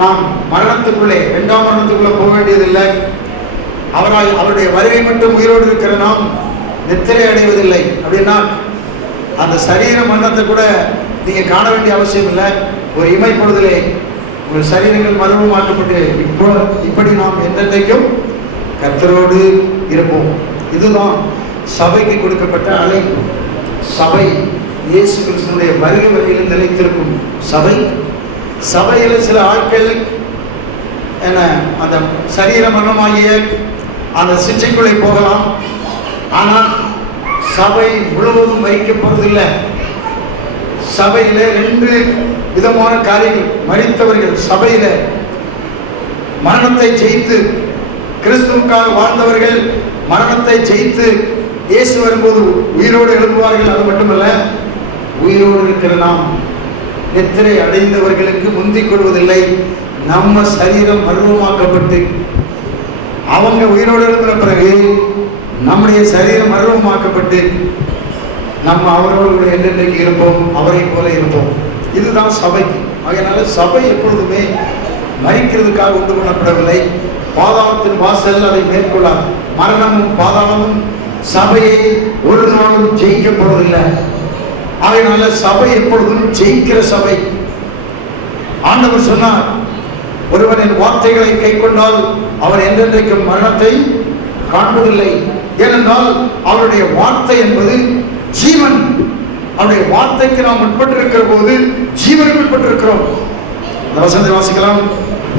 நாம் மரணத்துக்குள்ளே, இரண்டாம் மரணத்துக்குள்ளே போக வேண்டியதில்லை. அவருடைய வருகை மட்டும் உயிரோடு இருக்கிற நாம் நித்திரை அடைவதில்லை. அப்படின்னா அந்த சரீர மரணத்தை கூட நீங்க காண வேண்டிய அவசியம் இல்லை. ஒரு இமைப்பொழுதிலே உங்கள் சரீரங்கள் மறுமாற்றப்பட்டு இப்படி நாம் என்றென்றைக்கும் கர்த்தரோடு இருப்போம். இதுதான் சபைக்கு கொடுக்கப்பட்ட அழைப்பு. சபை இயேசு கிறிஸ்துவினுடைய வருகை வரையில் நிலைத்திருக்கும் சபை. சபையில் சில ஆட்கள் என அந்த சரீர மரணமாகிய அந்த சிச்சைக்குள்ளே போகலாம். ஆனால் சபை முழுவதும் மரிக்கப்படுவதில்லை. சபையில 2 விதமான காரியங்கள். மரித்தவர்கள் சபையில மரணத்தை ஜெயித்து கிறிஸ்துவுக்காக வாழ்ந்தவர்கள் மரணத்தை ஜெயித்து இயேசு வரும்போது உயிரோடு எழுப்புவார்கள். அது மட்டுமல்ல, உயிரோடு இருக்கிற நாம் நித்திரை அடைந்தவர்களுக்கு முந்திக் கொள்வதில்லை. நம்ம சரீரம் மர்வமாக்கப்பட்டு அவங்க உயிரோடு எழுப்பின பிறகு நம்முடைய சரீரம் மர்வமாக்கப்பட்டு நம்ம அவரோடு என்றென்றைக்கு இருப்போம், அவரை போல இருப்போம். இதுதான் சபைக்கு. அதனால சபை எப்பொழுதுமே மரிக்கிறதுக்காக உண்டு பண்ணப்படவில்லை. பாதாளத்தின் வாசல் அதை மேற்கொள்ளாது. மரணமும் பாதாளமும் சபையை ஒரு நாளும் ஜெயிக்கப்படுவதில்லை. அதனால சபை எப்பொழுதும் ஜெயிக்கிற சபை. ஆண்டவர் சொன்னார், ஒருவன் என் வார்த்தைகளை கை கொண்டால் அவன் என்றென்றைக்கும் மரணத்தை காண்பதில்லை. ஏனென்றால் அவருடைய வார்த்தை என்பது ஜீவன். அவருடைய வார்த்தைக்கு நாம் உட்பட்டிருக்கிற போது ஜீவனுக்கு உட்பட்டிருக்கிறோம். அந்த வசனத்தை வாசிக்கலாம்.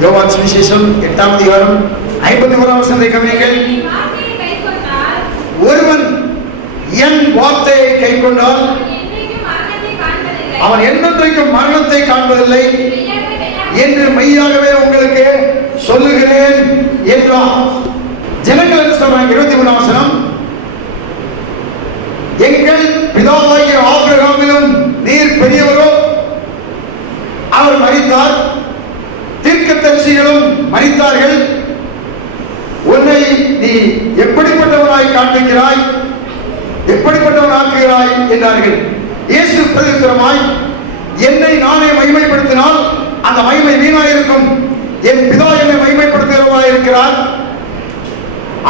யோவான் சுவிசேஷம் 8ஆம் அதிகாரம் 51ஆம் வசனத்தை கவனியுங்கள். ஒருவன் என் வார்த்தையை கை கொண்டால் அவன் என்றென்றைக்கும் மரணத்தை காண்பதில்லை என்று மெய்யாகவே உங்களுக்கு சொல்லுகிறேன் என்றார். ஜனங்கள் என்ன சொல்றாங்க? 23ஆம் வசனம். எங்கள் பிதாவாகிய ஆபிரகாமிலும் நீர் பெரியவரோ, அவர் மரித்தார், தீர்க்கதரிசிகளும் மரித்தார்கள், உன்னை நீ எப்படிப்பட்டவனாய் காண்பிக்கிறாய், எப்படிப்பட்டவன் ஆக்குகிறாய் என்றார்கள். இயேசு பிரதித்திரமாய், என்னை நானே மகிமைப்படுத்தினால் அந்த மகிமை வீணாயிருக்கும். என் பிதா என்னை மகிமைப்படுத்துகிறவராய் இருக்கிறார்.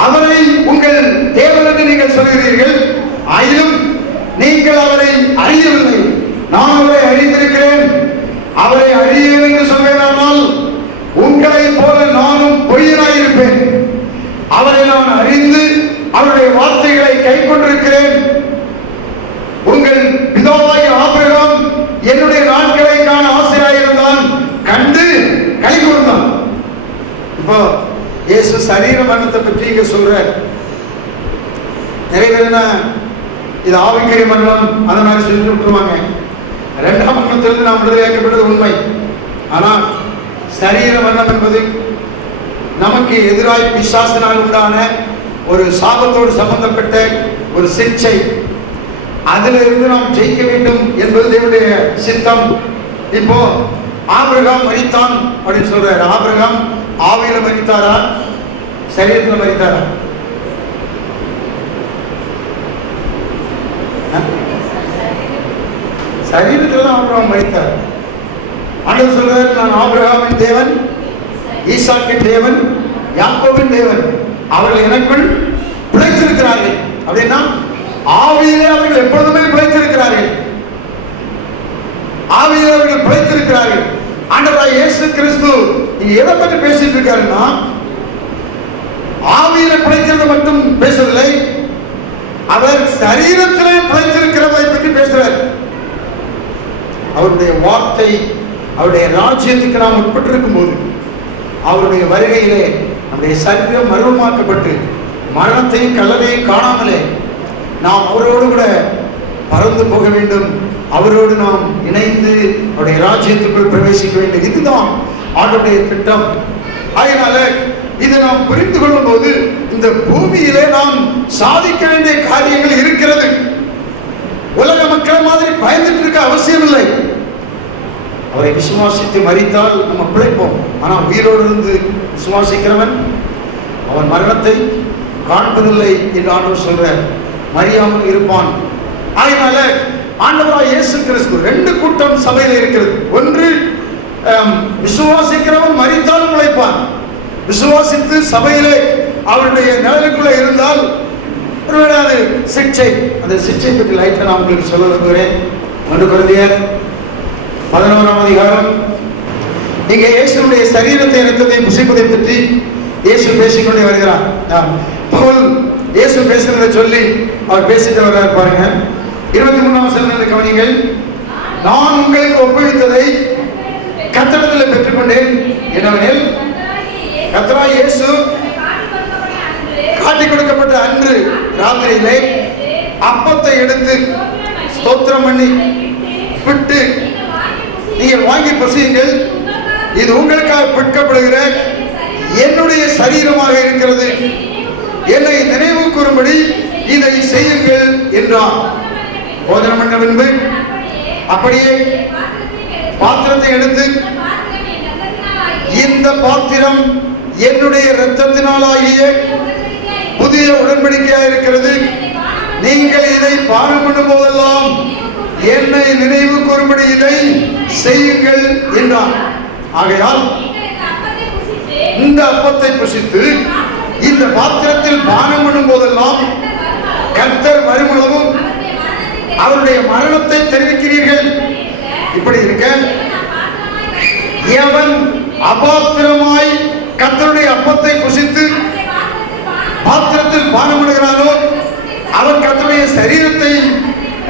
அவரை உங்கள் தேவன் என்று நீங்கள் சொல்கிறீர்கள், ஆயினும் நீங்கள் அவரை அறியவில்லை. நான் அவரை அறிந்திருக்கிறேன். அவரை அறியேன் என்று சொல்வேனானால் உங்களை போல நானும் பொய்யனாயிருப்பேன். அவரை நான் அறிந்து அவருடைய வார்த்தைகளை கை கொண்டிருக்கிறேன். உங்கள் பிதாவாகிய ஆபிரகாம் என்னுடைய நாட்களை காண ஆசையாய் சொல்ற. நிறைய பேர் என்ன இது ஆவிக்குரிய மரணம் அந்த மாதிரி சொல்லி விட்டுருவாங்க. 2ஆம் மரணத்திலிருந்து நாம் விடுதலையாக்கப்பட்டது உண்மை. ஆனால் சரீர மரணம் என்பது நமக்கு எதிராய் பிசாசினால் உண்டான ஒரு சாபத்தோடு சம்பந்தப்பட்ட ஒரு சிக்ஷை. அதில் இருந்து நாம் ஜெயிக்க வேண்டும் என்பது தேவனுடைய சித்தம். இப்போ ஆபிரகாம் மரித்தான் அப்படின்னு சொல்றாரு. ஆபிரகாம் ஆவியில மரித்தாரா, சரீரத்தில் மரித்தாரா? சரீரத்தில் தான் ஆபிரகாம் மரித்தார். ஆண்டவர் சொல்றாரு, நான் ஆபிரகாமின் தேவன், ஈசாக்கின் தேவன், யாக்கோபின் தேவன், அவர்கள் எனக்குள் பிழைத்திருக்கிறார்கள். அப்படின்னா ஆவியிலே அவர்கள் எப்பொழுதுமே பிழைத்திருக்கிறார்கள். ஆவியிலே அவர்கள் பிழைத்திருக்கிறார்கள். ஆண்டவராகிய இயேசு கிறிஸ்து இங்க எதை பற்றி பேசிட்டு இருக்காருன்னா, ஆவியில பிழைக்கிறது மட்டும் பேசவில்லை, அவர் சரீரத்திலே பிழைத்திருக்கிறதை பற்றி பேசுறார். அவருடைய வார்த்தை, அவருடைய ராஜ்யத்துக்கு நாம் உட்பட்டிருக்கும் போது, அவருடைய வருகையிலே நம்முடைய சரீரம் மர்வமாக்கப்பட்டு மரணத்தையும் கல்லறையும் காணாமலே நாம் அவரோடு கூட பறந்து போக வேண்டும். அவரோடு நாம் இணைந்து அவருடைய ராஜ்யத்துக்குள் பிரவேசிக்க வேண்டும். இதுதான் ஆண்டவருடைய திட்டம். அதனால இதை நாம் புரிந்து கொள்ளும் போது இந்த பூமியிலே நாம் சாதிக்க வேண்டிய காரியங்கள் இருக்கிறது. உலக மக்கள் மாதிரி பயந்துட்டு இருக்க அவசியம் இல்லை. அவரை விசுவாசித்து மரித்தால் நம்ம பிழைப்போம். ஆனால் உயிரோடு இருந்து விசுவாசிக்கிறவன் அவன் மரணத்தை காண்பதில்லை என்று ஆண்டவர் சொல்றார். மரியாமல் இருப்பான். அதனால ஆண்டவராகிய இயேசு கிறிஸ்து 2 கூட்டம் சபையில் இருக்கிறது. ஒன்று, விசுவாசிக்கிறவன் மரித்தால் பிழைப்பான். விசுவாசித்து சபையிலே அவருடைய நிழலுக்குள்ள இருந்தால் ஒருவேளை அது சிக்ஷை. அந்த சிக்ஷை பற்றி லைட்டா நான் உங்களுக்கு சொல்ல விரும்புகிறேன். 1 கொரிந்தியர் 11ஆம் அதிகாரம். இங்கே இயேசுடைய சரீரத்தை இரத்தத்தை புசிப்பதை பற்றி இயேசு பேசிக்கொண்டே வருகிறார். பவுல் இயேசு பேசுறதை சொல்லி அவர் பேசிட்டு வர்றார் பாருங்க. 23ஆம் வசனத்தை கவனிங்கள். நான் உங்களுக்கு ஒப்புவித்ததை கர்த்தரிடத்தில் பெற்றுக்கொண்டேன். என்னவெனில், கர்த்தராகிய இயேசு காட்டிக் கொடுக்கப்பட்ட அன்று ராத்திரியிலே அப்பத்தை எடுத்து ஸ்தோத்திரம் பண்ணி விட்டு, நீங்கள் வாங்கி புசியுங்கள், இது உங்களுக்காக பிற்கப்படுகிற என்னுடைய சரீரமாக இருக்கிறது, என்னை நினைவு கூறும்படி இதை செய்யுங்கள் என்றார். போஜனம் பண்ண பின்பு அப்படியே பாத்திரத்தை எடுத்து, இந்த பாத்திரம் என்னுடைய இரத்தத்தினாலாகிய புதிய உடன்படிக்கையாக இருக்கிறது, நீங்கள் இதை பானம் பண்ணும் போதெல்லாம் என்னை நினைவு கூறும்படி இதை செய்யுங்கள் என்றார். ஆகையால் இந்த அப்பத்தை புசித்து இந்த பாத்திரத்தில் பானம் பண்ணும் போதெல்லாம் கர்த்தர் வருமளவும் அவருடைய மரணத்தை தெரிவிக்கிறீர்கள். இப்படி இருக்க, எவன் அபாத்திரமாய் கர்த்தருடைய அப்பத்தை புசித்து பாத்திரத்தில் பானம் பண்ணுகிறானோ அவன் கர்த்தருடைய சரீரத்தை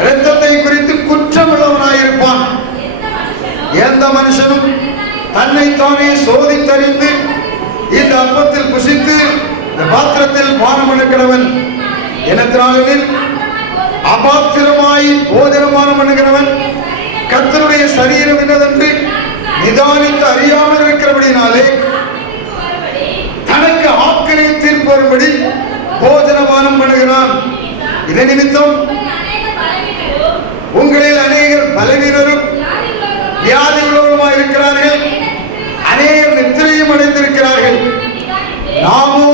இரத்தத்தை குறித்து குற்றமுள்ளவனாயிருப்பான். எந்த மனுஷனும் தன்னைத்தானே சோதித்தறிந்து இந்த அப்பத்தில் புசித்து இந்த பாத்திரத்தில் பானம் பண்ணுகிறவன் எனத்தினாலெனில் அபாத்திரமாய் போஜனமானம் பண்ணுகிறவன் கர்த்தருடைய சரீரம் என்னதென்று நிதானித்து அறியாமல் இருக்கிறபடினாலே தனக்கு ஆக்கினை தீர்ப்பு வரும்படி போஜனமானம் பண்ணுகிறான். இதை நிமித்தம் உங்களில் அநேகர் பலவீனரும் வியாதிகளோருமாய் இருக்கிறார்கள், அநேகர் நித்திரையும் அடைந்திருக்கிறார்கள். நாமோ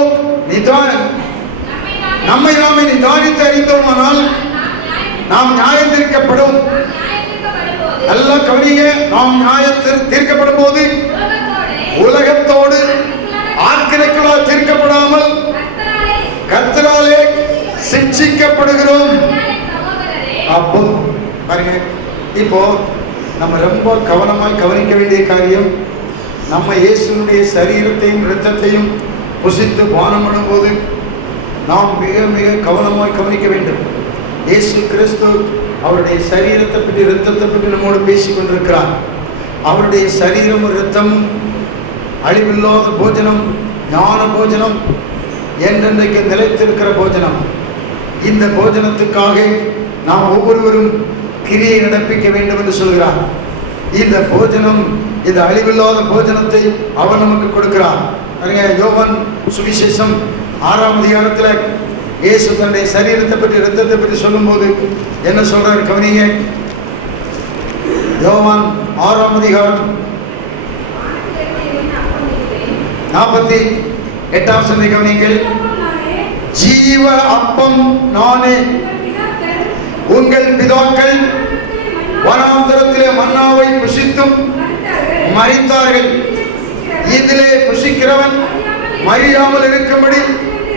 நம்மை நாமே நிதானித்து அறிந்தோமானால் நாம் நியாயம் தீர்க்கப்படும். நல்லா கவனிங்க. நாம் நியாயம் தீர்க்கப்படும் போது உலகத்தோடு ஆக்கினைகளால் தீர்க்கப்படாமல் கர்த்தராலே சிட்சிக்கப்படுகிறோம். அப்போ பாருங்க, இப்போ நம்ம ரொம்ப கவனமாய் கவனிக்க வேண்டிய காரியம், நம்ம இயேசுனுடைய சரீரத்தையும் இரத்தத்தையும் புசித்து பானம் பண்ணும்போது நாம் மிக மிக கவனமாய் கவனிக்க வேண்டும். இயேசு கிறிஸ்து அவருடைய சரீரத்தை பற்றி இரத்தத்தை பற்றி நம்மோடு பேசிக் கொண்டிருக்கிறார். அவருடைய சரீரம் இரத்தம் அழிவில்லாத போஜனம், ஞான போஜனம். என்றென்றைக்கு நிலைத்திருக்கிற போஜனம். இந்த போஜனத்துக்காக நாம் ஒவ்வொருவரும் கிரியை நடப்பிக்க வேண்டும் என்று சொல்கிறார். இந்த போஜனம், இந்த அழிவில்லாத போஜனத்தை அவர் நமக்கு கொடுக்கிறார். யோவான் சுவிசேஷம் 6ஆம் அதிகாரத்தில் இயேசு தன்னுடைய சரீரத்தை பற்றி, இரத்தத்தை பற்றி சொல்லும் போது என்ன சொல்றாரு கவனிங்க. யோவான் 6ஆம் அதிகாரம் 48ஆம் வசனத்தை கவனிங்கள். ஜீவ அப்பம் நானே. உங்கள் பிதாக்கள் வனாந்தரத்திலே மன்னாவை புசித்தும் மரித்தார்கள். இதிலே புசிக்கிறவன் மறியாமல் இருக்கும்படி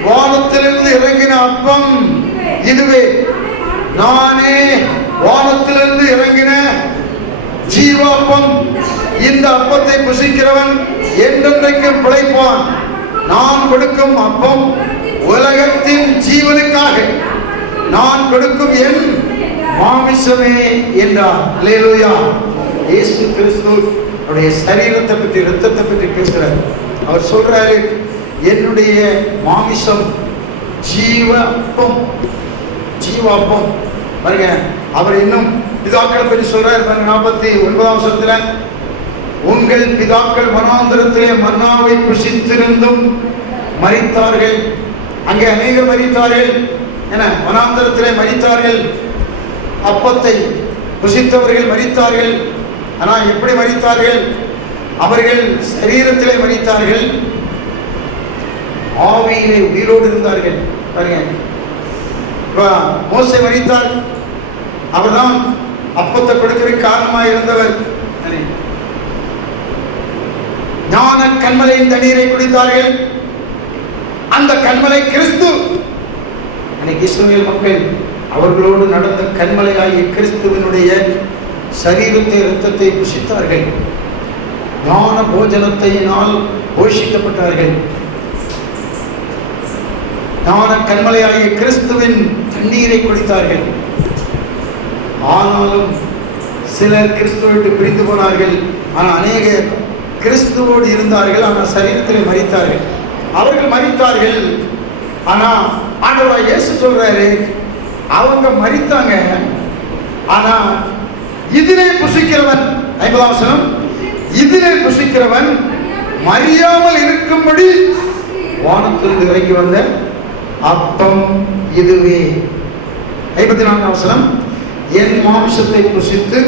வானத்திலிருந்து இறங்கின அப்பம் இதுவே. நானே வானத்திலிருந்து இறங்கின ஜீவாப்பம். இந்த அப்பத்தை புசிக்கிறவன் என்றென்றைக்கும் பிழைப்பான். நான் கொடுக்கும் அப்பம் உலகத்தின் ஜீவனுக்காக நான் கொடுக்கும் என் மாமிசமே என்றார். அல்லேலூயா. இயேசு கிறிஸ்து அவருடைய சரீரத்தை பற்றி, இரத்தத்தை பற்றி பேசுறார். அவர் சொல்றாரு, என்னுடைய மாமிசம் ஜீவப்பம். ஜீவாப்பம் பாருங்க. அவர் இன்னும் பிதாக்களை பற்றி சொல்றாரு பாருங்க. 49ஆம் வசனத்துல, உங்கள் பிதாக்கள் வனாந்தரத்திலே மன்னாவை புசித்திருந்தும் மரித்தார்கள். அங்கே அநேகர் மரித்தார்கள். என வனாந்தரத்திலே மரித்தார்கள். அப்பத்தை புசித்தவர்கள் மரித்தார்கள். ஆனால் எப்படி மரித்தார்கள்? அவர்கள் சரீரத்திலே மரித்தார்கள், ஆவியிலே உயிரோடு இருந்தார்கள். பாருங்க, மோசே மரித்தார். அவர்தான் அப்பத்தை கொடுக்கிறதுக்கு காரணமாக இருந்தவர். ஞான கண்மலையின் தண்ணீரை குடித்தார்கள். அந்த கண்மலை கிறிஸ்து. அன்னைக்கு இஸ்ரவேல் மக்கள் அவர்களோடு நடந்த கண்மலையாகிய கிறிஸ்துவினுடைய சரீரத்தை, இரத்தத்தை புசித்தார்கள். ஞான போஜனத்தினால் போஷிக்கப்பட்டார்கள். ஞான கண்மலையாகிய கிறிஸ்துவின் தண்ணீரை குடித்தார்கள். ஆனாலும் சிலர் கிறிஸ்துவோடு பிரிந்து போனார்கள். ஆனால் அநேகர் கிறிஸ்துவோடு இருந்தார்கள். ஆனால் சரீரத்தில் மரித்தார்கள். அவர்கள் மரித்தார்கள். ஆனால் ஆண்டவராகிய இயேசு சொல்றாரு, அவங்க மரித்தாங்க, ஆனா இதிலே புசிக்கிறவன், 50ஆம் வசனம், இதிலே புசிக்கிறவன் மறியாமல் இருக்கும்படி வானத்திலிருந்து இறங்கி வந்த அப்பம் இதுவே. 54ஆம் வசனம், என் மாம்சத்தை புசித்து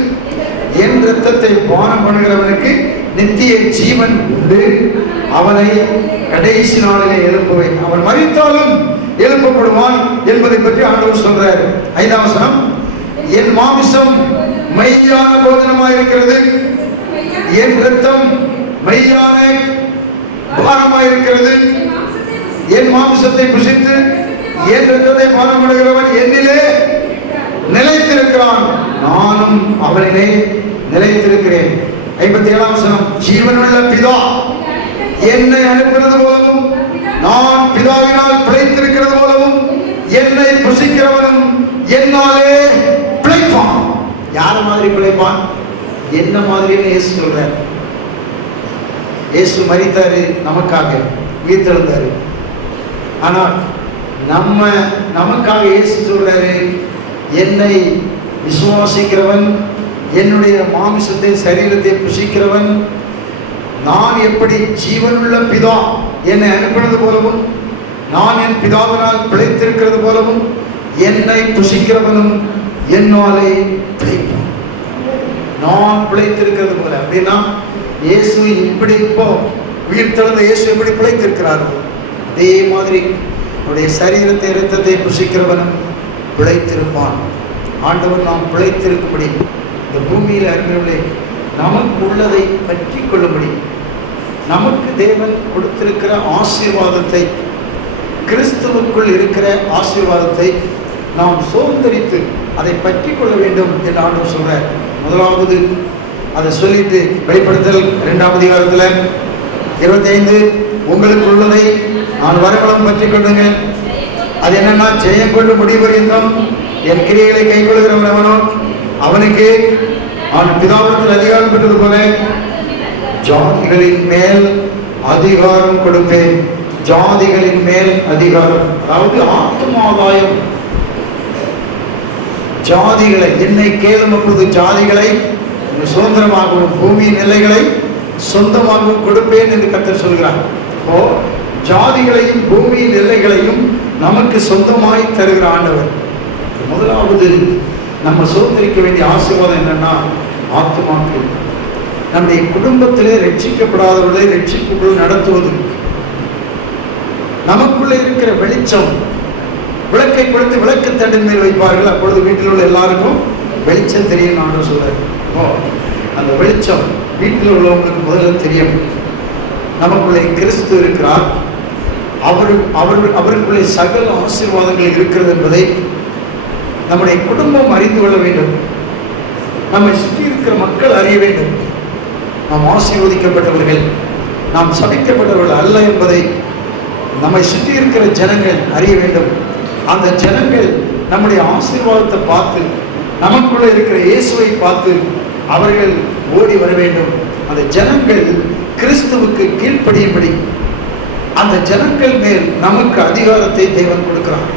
என் இரத்தத்தை பானம் பண்ணுகிறவனுக்கு நித்திய ஜீவன் உண்டு, அவனை கடைசி நாளிலே எழுப்புவேன், அவன் மரித்தாலும் எழுப்பப்படுவான் என்பதை பற்றி ஆண்டவர் சொல்றார். 5ஆம் வசனம், என் மாமிசம் மெய்யான போஜனமாயிருக்கிறது, என் இரத்தம் மெய்யான பானமாயிருக்கிறது. என் மாமிசத்தை புசித்து என் இரத்தத்தை பானம் பண்ணுகிறவன் என்னிலே நிலைத்திருக்கிறான், நானும் அவனிலே நிலைத்திருக்கிறேன். 57ஆம் வசனம், ஜீவனுள்ள பிதா என்னை அனுப்பினது போலவும் நான் பிதாவினால் பிழைத்திருக்கிறது போலவும் என்னை புசிக்கிறவனும் என்னாலே பிழைப்பான். யார் மாதிரி பிழைப்பான்? என்ன மாதிரின்னு இயேசு சொல்றார். இயேசு மரித்தாரு, நமக்காக உயிர்த்தெழுந்தாரு. ஆனால் நமக்காக இயேசு சொல்றாரு, என்னை விசுவாசிக்கிறவன், என்னுடைய மாமிசத்தை சரீரத்தை புசிக்கிறவன், நான் எப்படி ஜீவனுள்ள பிதா என்னை அனுப்பினது போலவும் நான் என் பிதாவினால் பிழைத்திருக்கிறது போலவும் என்னை புசிக்கிறவனும் என்னாலே பிழைப்பான். நான் பிழைத்திருக்கிறது போல அப்படின்னா இயேசு இப்படி, இப்போ உயிர்த்தெழுந்த இயேசு எப்படி பிழைத்திருக்கிறாரோ அதே மாதிரி அவருடைய சரீரத்தை இரத்தத்தை புசிக்கிறவனும் பிழைத்திருப்பான். ஆண்டவர் நாம் பிழைத்திருக்கும்படி இந்த பூமியில் அறிஞர்களே நமக்கு உள்ளதை பற்றி கொள்ளும்படி, நமக்கு தேவன் கொடுத்திருக்கிற ஆசீர்வாதத்தை, கிறிஸ்துவுக்குள் இருக்கிற ஆசீர்வாதத்தை நாம் சுதந்திரித்து அதை பற்றி கொள்ள வேண்டும் என்று ஆண்டவர் சொல்றார். முதலாவது அதை சொல்லிட்டு வெளிப்படுத்தல் 2ஆம் அதிகாரத்தில் 25, உங்களுக்கு உள்ளதை நான் வரவளம் பற்றி கொள்ளுங்கள். அது என்னன்னா, ஜெயம் கொண்டு முடிவறிந்தோம் என் கிரியைகளை கை கொள்கிறவன் அவனோ அவனுக்கு நான் பிதாவிடத்தில் அதிகாரம் பெற்றது போல ஜாதிகளின் மேல் அதிகாரம் கொடுப்பேன் ஜாதிகளின் மேல் அதிகாரம், அதாவது ஆத்துமாதாயம். ஜாதிகளை என்னை கேளும் அப்பொழுது ஜாதிகளை சுதந்திரமாகவும் பூமியின் எல்லைகளை சொந்தமாகவும் கொடுப்பேன் என்று கர்த்தர் சொல்கிறார். ஓ, ஜாதிகளையும் பூமியின் எல்லைகளையும் நமக்கு சொந்தமாய் தருகிற ஆண்டவர். முதலாவது நம்ம சுதந்திரிக்க வேண்டிய ஆசீர்வாதம் என்னன்னா, ஆத்துமாக்கள். நம்முடைய குடும்பத்திலே ரட்சிக்கப்படாதவர்களை ரட்சிப்புக்குள் நடத்துவது. நமக்குள்ளே இருக்கிற வெளிச்சம், விளக்கை கொடுத்து விளக்கு தண்டின் மேல் வைப்பார்கள், அப்பொழுது வீட்டில் உள்ள எல்லாருக்கும் வெளிச்சம் தெரியும் ஆண்டவர் சொல்றார். அந்த வெளிச்சம் வீட்டில் உள்ளவங்களுக்கு முதல்ல தெரியும். நமக்குள்ளே கிறிஸ்து இருக்கிறார், அவருக்குள்ளே சகல ஆசீர்வாதங்கள் இருக்கிறது என்பதை நம்முடைய குடும்பம் அறிந்து கொள்ள வேண்டும். நம்மை சுற்றி இருக்கிற மக்கள் அறிய வேண்டும். நாம் ஆசீர்வதிக்கப்பட்டவர்கள், நாம் சபிக்கப்பட்டவர்கள் அல்ல என்பதை நம்மை சுற்றி இருக்கிற ஜனங்கள் அறிய வேண்டும். அந்த ஜனங்கள் நம்முடைய ஆசீர்வாதத்தை பார்த்து, நமக்குள்ள இருக்கிற இயேசுவை பார்த்து அவர்கள் ஓடி வர வேண்டும். அந்த ஜனங்கள் கிறிஸ்துவுக்கு கீழ்ப்படியும்படி அந்த ஜனங்கள் மேல் நமக்கு அதிகாரத்தை தேவன் கொடுக்கிறார்.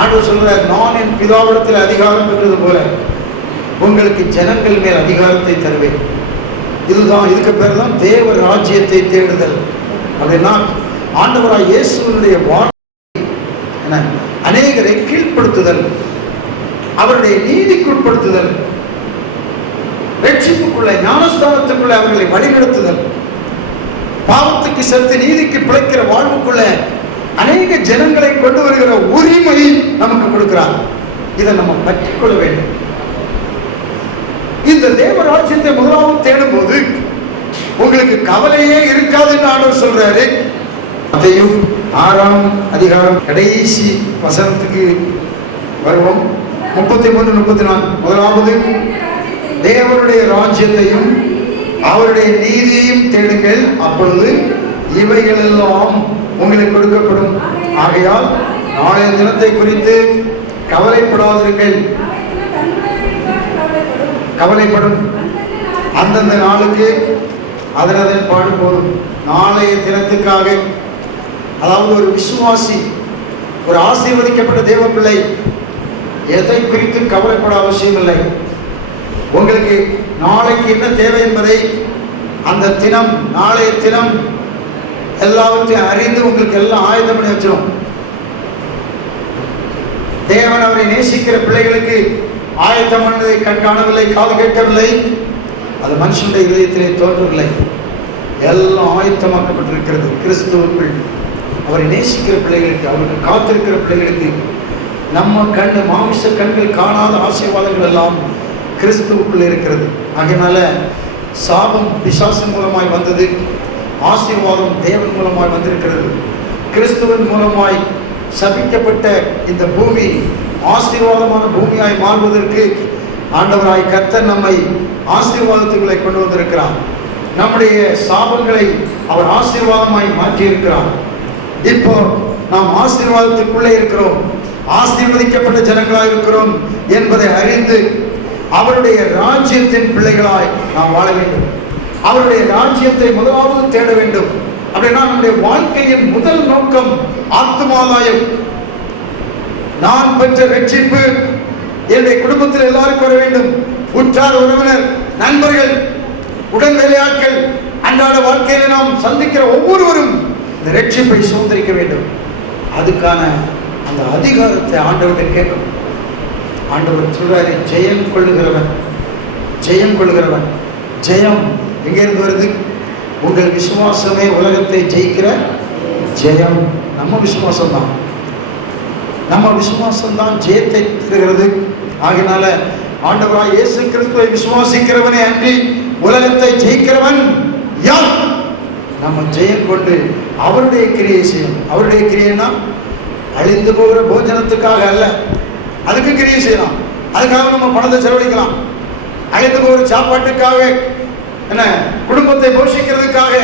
ஆண்டவர் சொல்றார், நான் என் பிதாவிடத்தில் அதிகாரம் பெற்றது போல உங்களுக்கு ஜனங்கள் மேல் அதிகாரத்தை தருவேன். இதுதான், இதுக்கு பேர் தான் தேவ ராஜ்யத்தை தேடுதல். அப்படின்னா ஆண்டவராய் இயேசுவினுடைய வார்த்தை அநேகரை கீழ்ப்படுத்துதல், அவருடைய நீதிக்குட்படுத்துதல், ரட்சிப்புக்குள்ள ஞானஸ்தானத்துக்குள்ள அவர்களை வழிநடத்துதல், பாவத்துக்கு செலுத்தி நீதிக்கு பிழைக்கிற வாழ்வுக்குள்ள அநேக ஜனங்களை கொண்டு வருகிற உரிமை நமக்கு கொடுக்கிறார். இதை நம்ம பற்றிக்கொள்ள வேண்டும். இந்த தேவராஜ்யத்தை முதலாவது தேடும் போது உங்களுக்கு கவலையே இருக்காது என்று ஆண்டவர் சொல்றாரு. அதையும் 6ஆம் அதிகாரம் கடைசி வசனத்துக்கு வருவோம். 33, 34. முதலாவது தேவனுடைய ராஜ்யத்தையும் அவருடைய நீதியையும் தேடுங்கள், அப்பொழுது இவைகள் எல்லாம் உங்களுக்கு கொடுக்கப்படும். ஆகையால் நாளைய தினத்தை குறித்து கவலைப்படாதீர்கள். கவலைப்படும் அந்தந்த நாளுக்கு அதன் பாடு போதும். நாளைய தினத்துக்காக, அதாவது ஒரு விசுவாசி, ஒரு ஆசீர்வதிக்கப்பட்ட தேவ பிள்ளை எதை குறித்து கவலைப்பட அவசியம் இல்லை. உங்களுக்கு நாளைக்கு என்ன தேவை என்பதை அந்த தினம், நாளைய தினம் எல்லாவற்றையும் அறிந்து உங்களுக்கு எல்லாம் ஆயுதம் பண்ணி வச்சிடும். தேவன் அவரை நேசிக்கிற பிள்ளைகளுக்கு ஆயத்தம் பண்ணதை கண் காணவில்லை, காது கேட்கவில்லை, அது மனுஷனுடைய இதயத்திலே தோன்றவில்லை. எல்லாம் ஆயத்தமாக்கப்பட்டிருக்கிறது கிறிஸ்துவுக்குள். அவரை நேசிக்கிற பிள்ளைகளுக்கு, அவருக்கு காத்திருக்கிற பிள்ளைகளுக்கு நம்ம கண்ணு, மாமிச கண்கள் காணாத ஆசீர்வாதங்கள் எல்லாம் கிறிஸ்துவுக்குள் இருக்கிறது. ஆகையினால சாபம் பிசாசின் மூலமாய் வந்தது, ஆசீர்வாதம் தேவன் மூலமாய் வந்திருக்கிறது. கிறிஸ்துவின் மூலமாய் சபிக்கப்பட்ட இந்த பூமி ஆசீர்வாதமான பூமியாய் மாறுவதற்கு ஆண்டவராய் கர்த்தர் நம்மை ஆசீர்வாதத்துக்குள்ளே கொண்டு வந்திருக்கிறார். நம்முடைய சாபங்களை அவர் ஆசீர்வாதமாய் மாற்றியிருக்கிறார். இப்போ நாம் ஆசீர்வாதத்துக்குள்ளே இருக்கிறோம், ஆசீர்வதிக்கப்பட்ட ஜனங்களாய் இருக்கிறோம் என்பதை அறிந்து அவருடைய ராஜ்யத்தின் பிள்ளைகளாய் நாம் வாழ வேண்டும். அவருடைய ராஜ்யத்தை முதலாவது தேட வேண்டும். அப்படின்னா நம்முடைய வாழ்க்கையின் முதல் நோக்கம் ஆத்துமாதாயம். நான் பெற்ற ரட்சிப்பு என்னுடைய குடும்பத்தில் எல்லாருக்கும் வர வேண்டும். உற்றார் உறவினர், நண்பர்கள், உடன் வேலையாட்கள், அன்றாட வாழ்க்கையில் நாம் சந்திக்கிற ஒவ்வொருவரும் இந்த ரட்சிப்பை சுதந்திரிக்க வேண்டும். அதுக்கான அந்த அதிகாரத்தை ஆண்டவர்கிட்ட கேட்கணும். ஆண்டவர் சொல்றாரு, ஜெயம் கொள்ளுகிறவன், ஜெயம் கொள்ளுகிறவன். ஜெயம் எங்கிருந்து வருது? உங்கள் விசுவாசமே உலகத்தை ஜெயிக்கிற ஜெயம். நம்ம விசுவாசம் தான், நம்ம விசுவாசம் தான் ஜெயத்தை தருகிறது. ஆகினால ஆண்டவராய் இயேசு கிறிஸ்துவை விசுவாசிக்கிறவனே அன்றி உலகத்தை ஜெயிக்கிறவன் யார்? நம்ம ஜெயம் கொண்டு அவருடைய கிரியை செய்யணும். அவருடைய கிரியைனா அழிந்து போகிற போஜனத்துக்காக அல்ல, அதுக்கு கிரியை செய்யலாம். அதுக்காக நம்ம பணத்தை செலவழிக்கலாம். அழிந்து போகிற சாப்பாட்டுக்காக, என்ன, குடும்பத்தை போஷிக்கிறதுக்காக,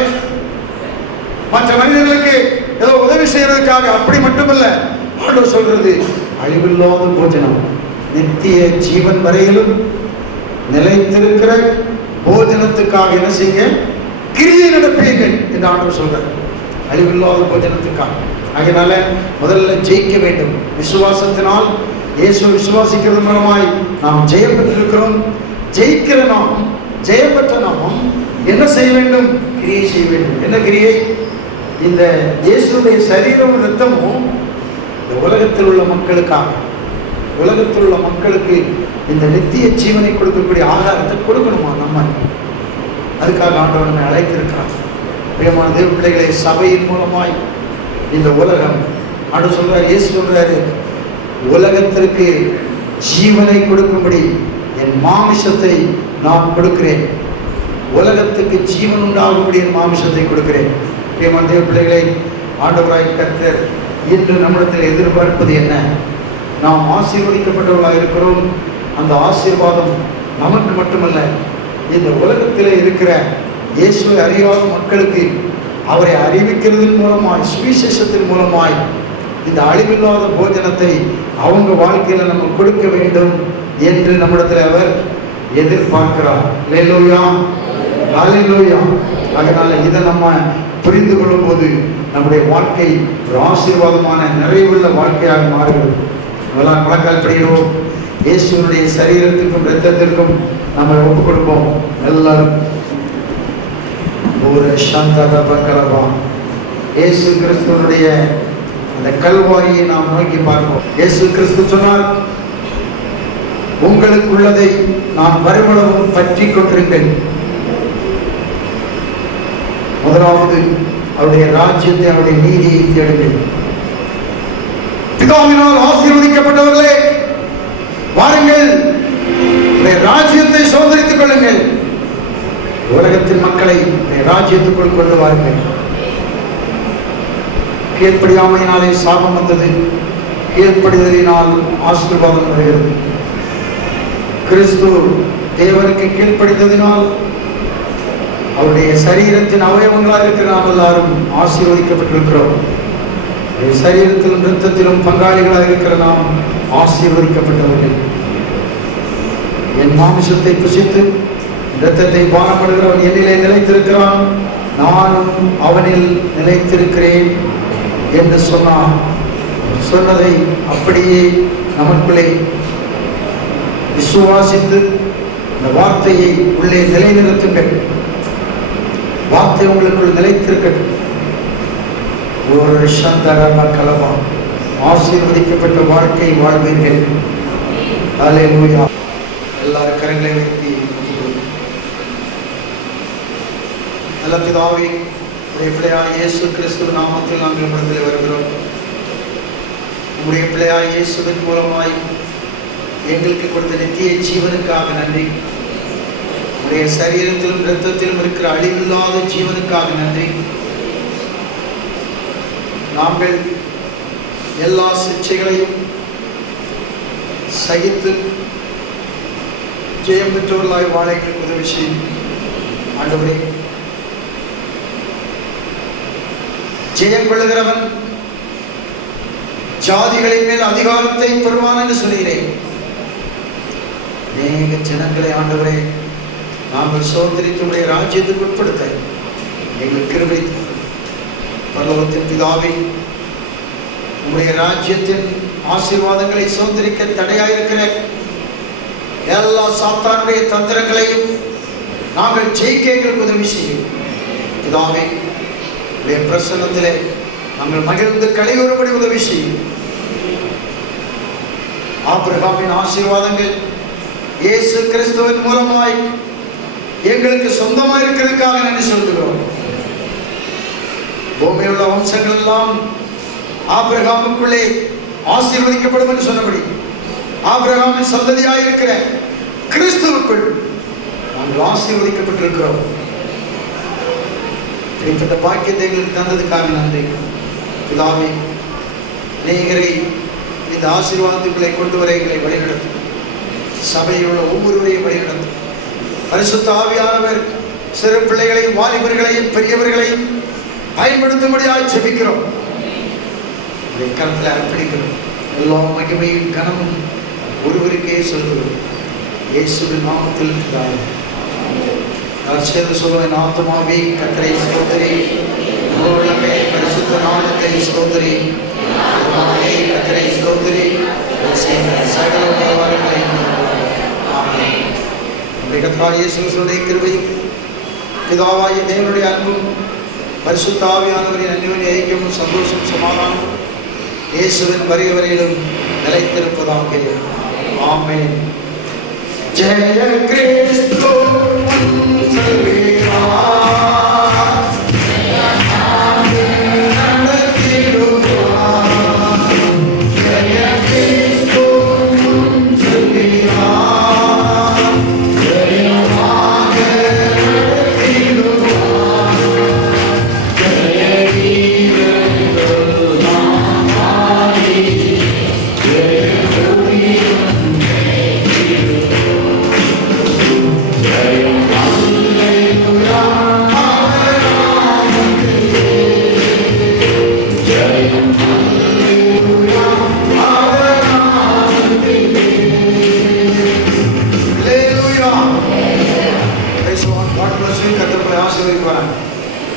மற்ற மனிதர்களுக்கு ஏதோ உதவி செய்யறதுக்காக, அப்படி மட்டுமல்ல. ஆண்டவர் சொல்றது அழிவில்லாத போஜனம், நித்திய ஜீவன் வரையிலும் நிலைத்திருக்கிற போஜனத்துக்காக என்ன செய்யுங்க? கிரியை நடப்பீர்கள் என்று ஆண்டவர் சொல்றார். அழிவில்லாத போஜனத்துக்காக. அதனால முதல்ல ஜெயிக்க வேண்டும். விசுவாசத்தினால் இயேசு விசுவாசிக்கிறது மூலமாய் நாம் ஜெயம் பெற்றிருக்கிறோம். ஜெயிக்கிற நாம், ஜெயம் பெற்ற நாம் என்ன செய்ய வேண்டும்? கிரியை செய்ய வேண்டும். என்ன கிரியை? இந்த இயேசுடைய சரீரமும் இரத்தமும் இந்த உலகத்தில் உள்ள மக்களுக்காக, உலகத்தில் உள்ள மக்களுக்கு இந்த நித்திய ஜீவனை கொடுக்கக்கூடிய ஆகாரத்தை கொடுக்கணுமா நம்ம? அதுக்காக ஆண்டவர் நம்மை அழைத்திருக்கிறார். பிரியமான தேவ பிள்ளைகளை, சபையின் மூலமாய் இந்த உலகம் ஆண்டு சொல்றாரு, இயேசு சொல்றாரு, உலகத்திற்கு ஜீவனை கொடுக்கும்படி என் மாமிசத்தை நான் கொடுக்கிறேன். உலகத்துக்கு ஜீவன் உண்டாகும்படி என் மாமிசத்தை கொடுக்கிறேன். பிரியமான தேவ பிள்ளைகளை, ஆண்டவராய் கர்த்தர் இன்று நம்மிடத்தில் எதிர்பார்ப்பது என்ன? நாம் ஆசீர்வதிக்கப்பட்டவர்களாக இருக்கிறோம். அந்த ஆசீர்வாதம் நமக்கு மட்டுமல்ல, இந்த உலகத்தில் இருக்கிற இயேசுவை அறியாத மக்களுக்கு அவரை அறிவிக்கிறதன் மூலமாய், சுவிசேஷத்தின் மூலமாய் இந்த அழிவில்லாத போஜனத்தை அவங்க வாழ்க்கையில் நம்ம கொடுக்க வேண்டும் என்று நம்மிடத்தில் அவர் எதிர்பார்க்கிறார். அல்லேலூயா, அல்லேலூயா. அதனால இதை நம்ம புரிந்து கொள்ளும் போது நம்முடைய வாழ்க்கை ஒரு ஆசீர்வாதமான நிறைவுள்ள வாழ்க்கையாக மாறுகிறது. அதெல்லாம் முழங்கால் படிக்கிறோம். இயேசுனுடைய சரீரத்திற்கும் இரத்தத்திற்கும் நம்ம ஒப்புக் கொடுப்போம். எல்லாரும் ஒரு சாந்தரபா இயேசு கிறிஸ்துவனுடைய அந்த கல்வாரியை நாம் நோக்கி பார்ப்போம். இயேசு கிறிஸ்து சொன்னார், உங்களுக்குள்ளதை நான் வருமளவும் பற்றி கொண்டிருங்கள். முதலாவது அவருடைய ராஜ்யத்தை, அவருடைய நீதியை தேடுங்கள். பிதாவினால் ஆசீர்வதிக்கப்பட்டவர்களே, வாருங்கள், ராஜ்யத்தை சுதந்திரித்துக் கொள்ளுங்கள். உலகத்தின் மக்களை ராஜ்யத்துக்குள் கொண்டு வாருங்கள். கீழ்ப்படியாமையினாலே சாபம் வந்தது, கீழ்ப்படிதலினால் ஆசீர்வாதம் வருகிறது. கிறிஸ்து தேவனுக்கு கீழ்ப்படித்ததினால் அவருடைய சரீரத்தின் அவயவங்களாக இருக்கிற நாம் எல்லாரும் ஆசீர்வதிக்கப்பட்டிருக்கிறோம். சரீரத்திலும் இரத்தத்திலும் பங்காளிகளாக இருக்கிற நாம் ஆசீர்வதிக்கப்பட்டவர்கள். என் மாமிசத்தை புசித்து இரத்தத்தை பானப்படுகிறவன் என்னிலே நிலைத்திருக்கிறான், நானும் அவனில் நிலைத்திருக்கிறேன் என்று சொன்னான். சொன்னதை அப்படியே நமக்குள்ளே விசுவாசித்து இந்த வார்த்தையை உள்ளே நிலைநிறுத்துங்கள். வார்த்தை உங்களுக்குள் நிலைத்திருக்கட்டும். ஒரு சந்தரம கலமா ஆசீர்வதிக்கப்பட்ட வாழ்க்கை வாழ்வீர்கள். அல்லேலூயா. எல்லாரும் கரங்களை வைத்து நல்ல பிதாவே, உடைய பிள்ளையாய் இயேசு கிறிஸ்துவ நாமத்தில் நாங்கள் இடத்தில் வருகிறோம். உடைய பிள்ளையாய் இயேசுவின் மூலமாய் எங்களுக்கு கொடுத்த நித்திய ஜீவனுக்காக நன்றி. உடைய சரீரத்திலும் இரத்தத்திலும் இருக்கிற அழிவில்லாத ஜீவனுக்காக நன்றி. நாங்கள் எல்லா சிக்ஷைகளையும் சகித்து ஜெயம் பெற்றவர்களாய் வாழ எங்களுக்கு உதவி செய்யும். ஆண்டவரே, ஜெயம் கொள்ளுகிறவன் ஜாதிகளின் மேல் அதிகாரத்தை பெறுவான் என்று சொல்கிறேன். அநேக ஜனங்களை ஆண்டவரே நாங்கள் சோதரித்துடைய ராஜ்யத்துக்கு உட்படுத்த எங்களுக்கு கிருபை. பரலோகத்தின் பிதாவே, உங்களுடைய ராஜ்யத்தின் ஆசீர்வாதங்களை சோதரிக்க தடையாயிருக்கிற எல்லா சாத்தானுடைய தந்திரங்களையும் நாங்கள் ஜெயிக்க எங்களுக்கு உதவி செய்யும். பிதாவே, உடைய பிரசன்னத்திலே நாங்கள் மகிழ்ந்து கலையுறும்படி உதவி செய்யும். ஆபிரகாமின் ஆசீர்வாதங்கள் இயேசு கிறிஸ்துவின் மூலமாய் எங்களுக்கு சொந்தமாக இருக்கிறதுக்காக நன்றி சொல்கிறோம். பூமியில் உள்ள வம்சங்கள் எல்லாம் ஆபிரகாமுக்குள்ளே ஆசீர்வதிக்கப்படும் என்று சொன்னபடி ஆபிரகாமின் சந்ததியாக இருக்கிற கிறிஸ்துவுக்குள் நாங்கள் ஆசீர்வதிக்கப்பட்டிருக்கிறோம். இப்படிப்பட்ட பாக்கியத்தை எங்களுக்கு தந்ததுக்காக நன்றி. பிதாவே, அநேகரை இந்த ஆசீர்வாதத்துக்களை கொண்டு வர எங்களை வழிநடத்தும். சபையில் உள்ள ஒவ்வொருவரையும் வழிநடத்தும். பரிசுத்த ஆவியானவர் சிறு பிள்ளைகளையும் வாலிபர்களையும் பெரியவர்களையும் பயன்படுத்தும்படியாக ஜெபிக்கிறோம். கருத்தில் அர்ப்பணிக்கிறோம். எல்லா மகிமையும் கனமும் ஒருவருக்கே சொல்கிறோம். இயேசுவின் நாமத்தில் நான் சேர்ந்து சொல்லுவேன். ஆத்மாவே கர்த்தரை ஸ்தோத்திரி, உள்ளமே பரிசுத்த நாமத்தை ஸ்தோத்திரி. கர்த்தரை ஸ்தோத்திரி. சகல உபகாரங்களை ஆமென். கர்த்தராகிய இயேசு கிறிஸ்துவின் கிருபையும் பிதாவாகிய தேவனுடைய அன்பும் பரிசுத்த ஆவியானவரின் அன்பின் ஐக்கியமும் சந்தோஷம் சமாதானம் இயேசுவின் வருகை வரையிலும் நிலைத்திருப்பதாக. ஆமென். ஜெய கிறிஸ்து கர்த்தர் ஆசீர்வதிப்பார்.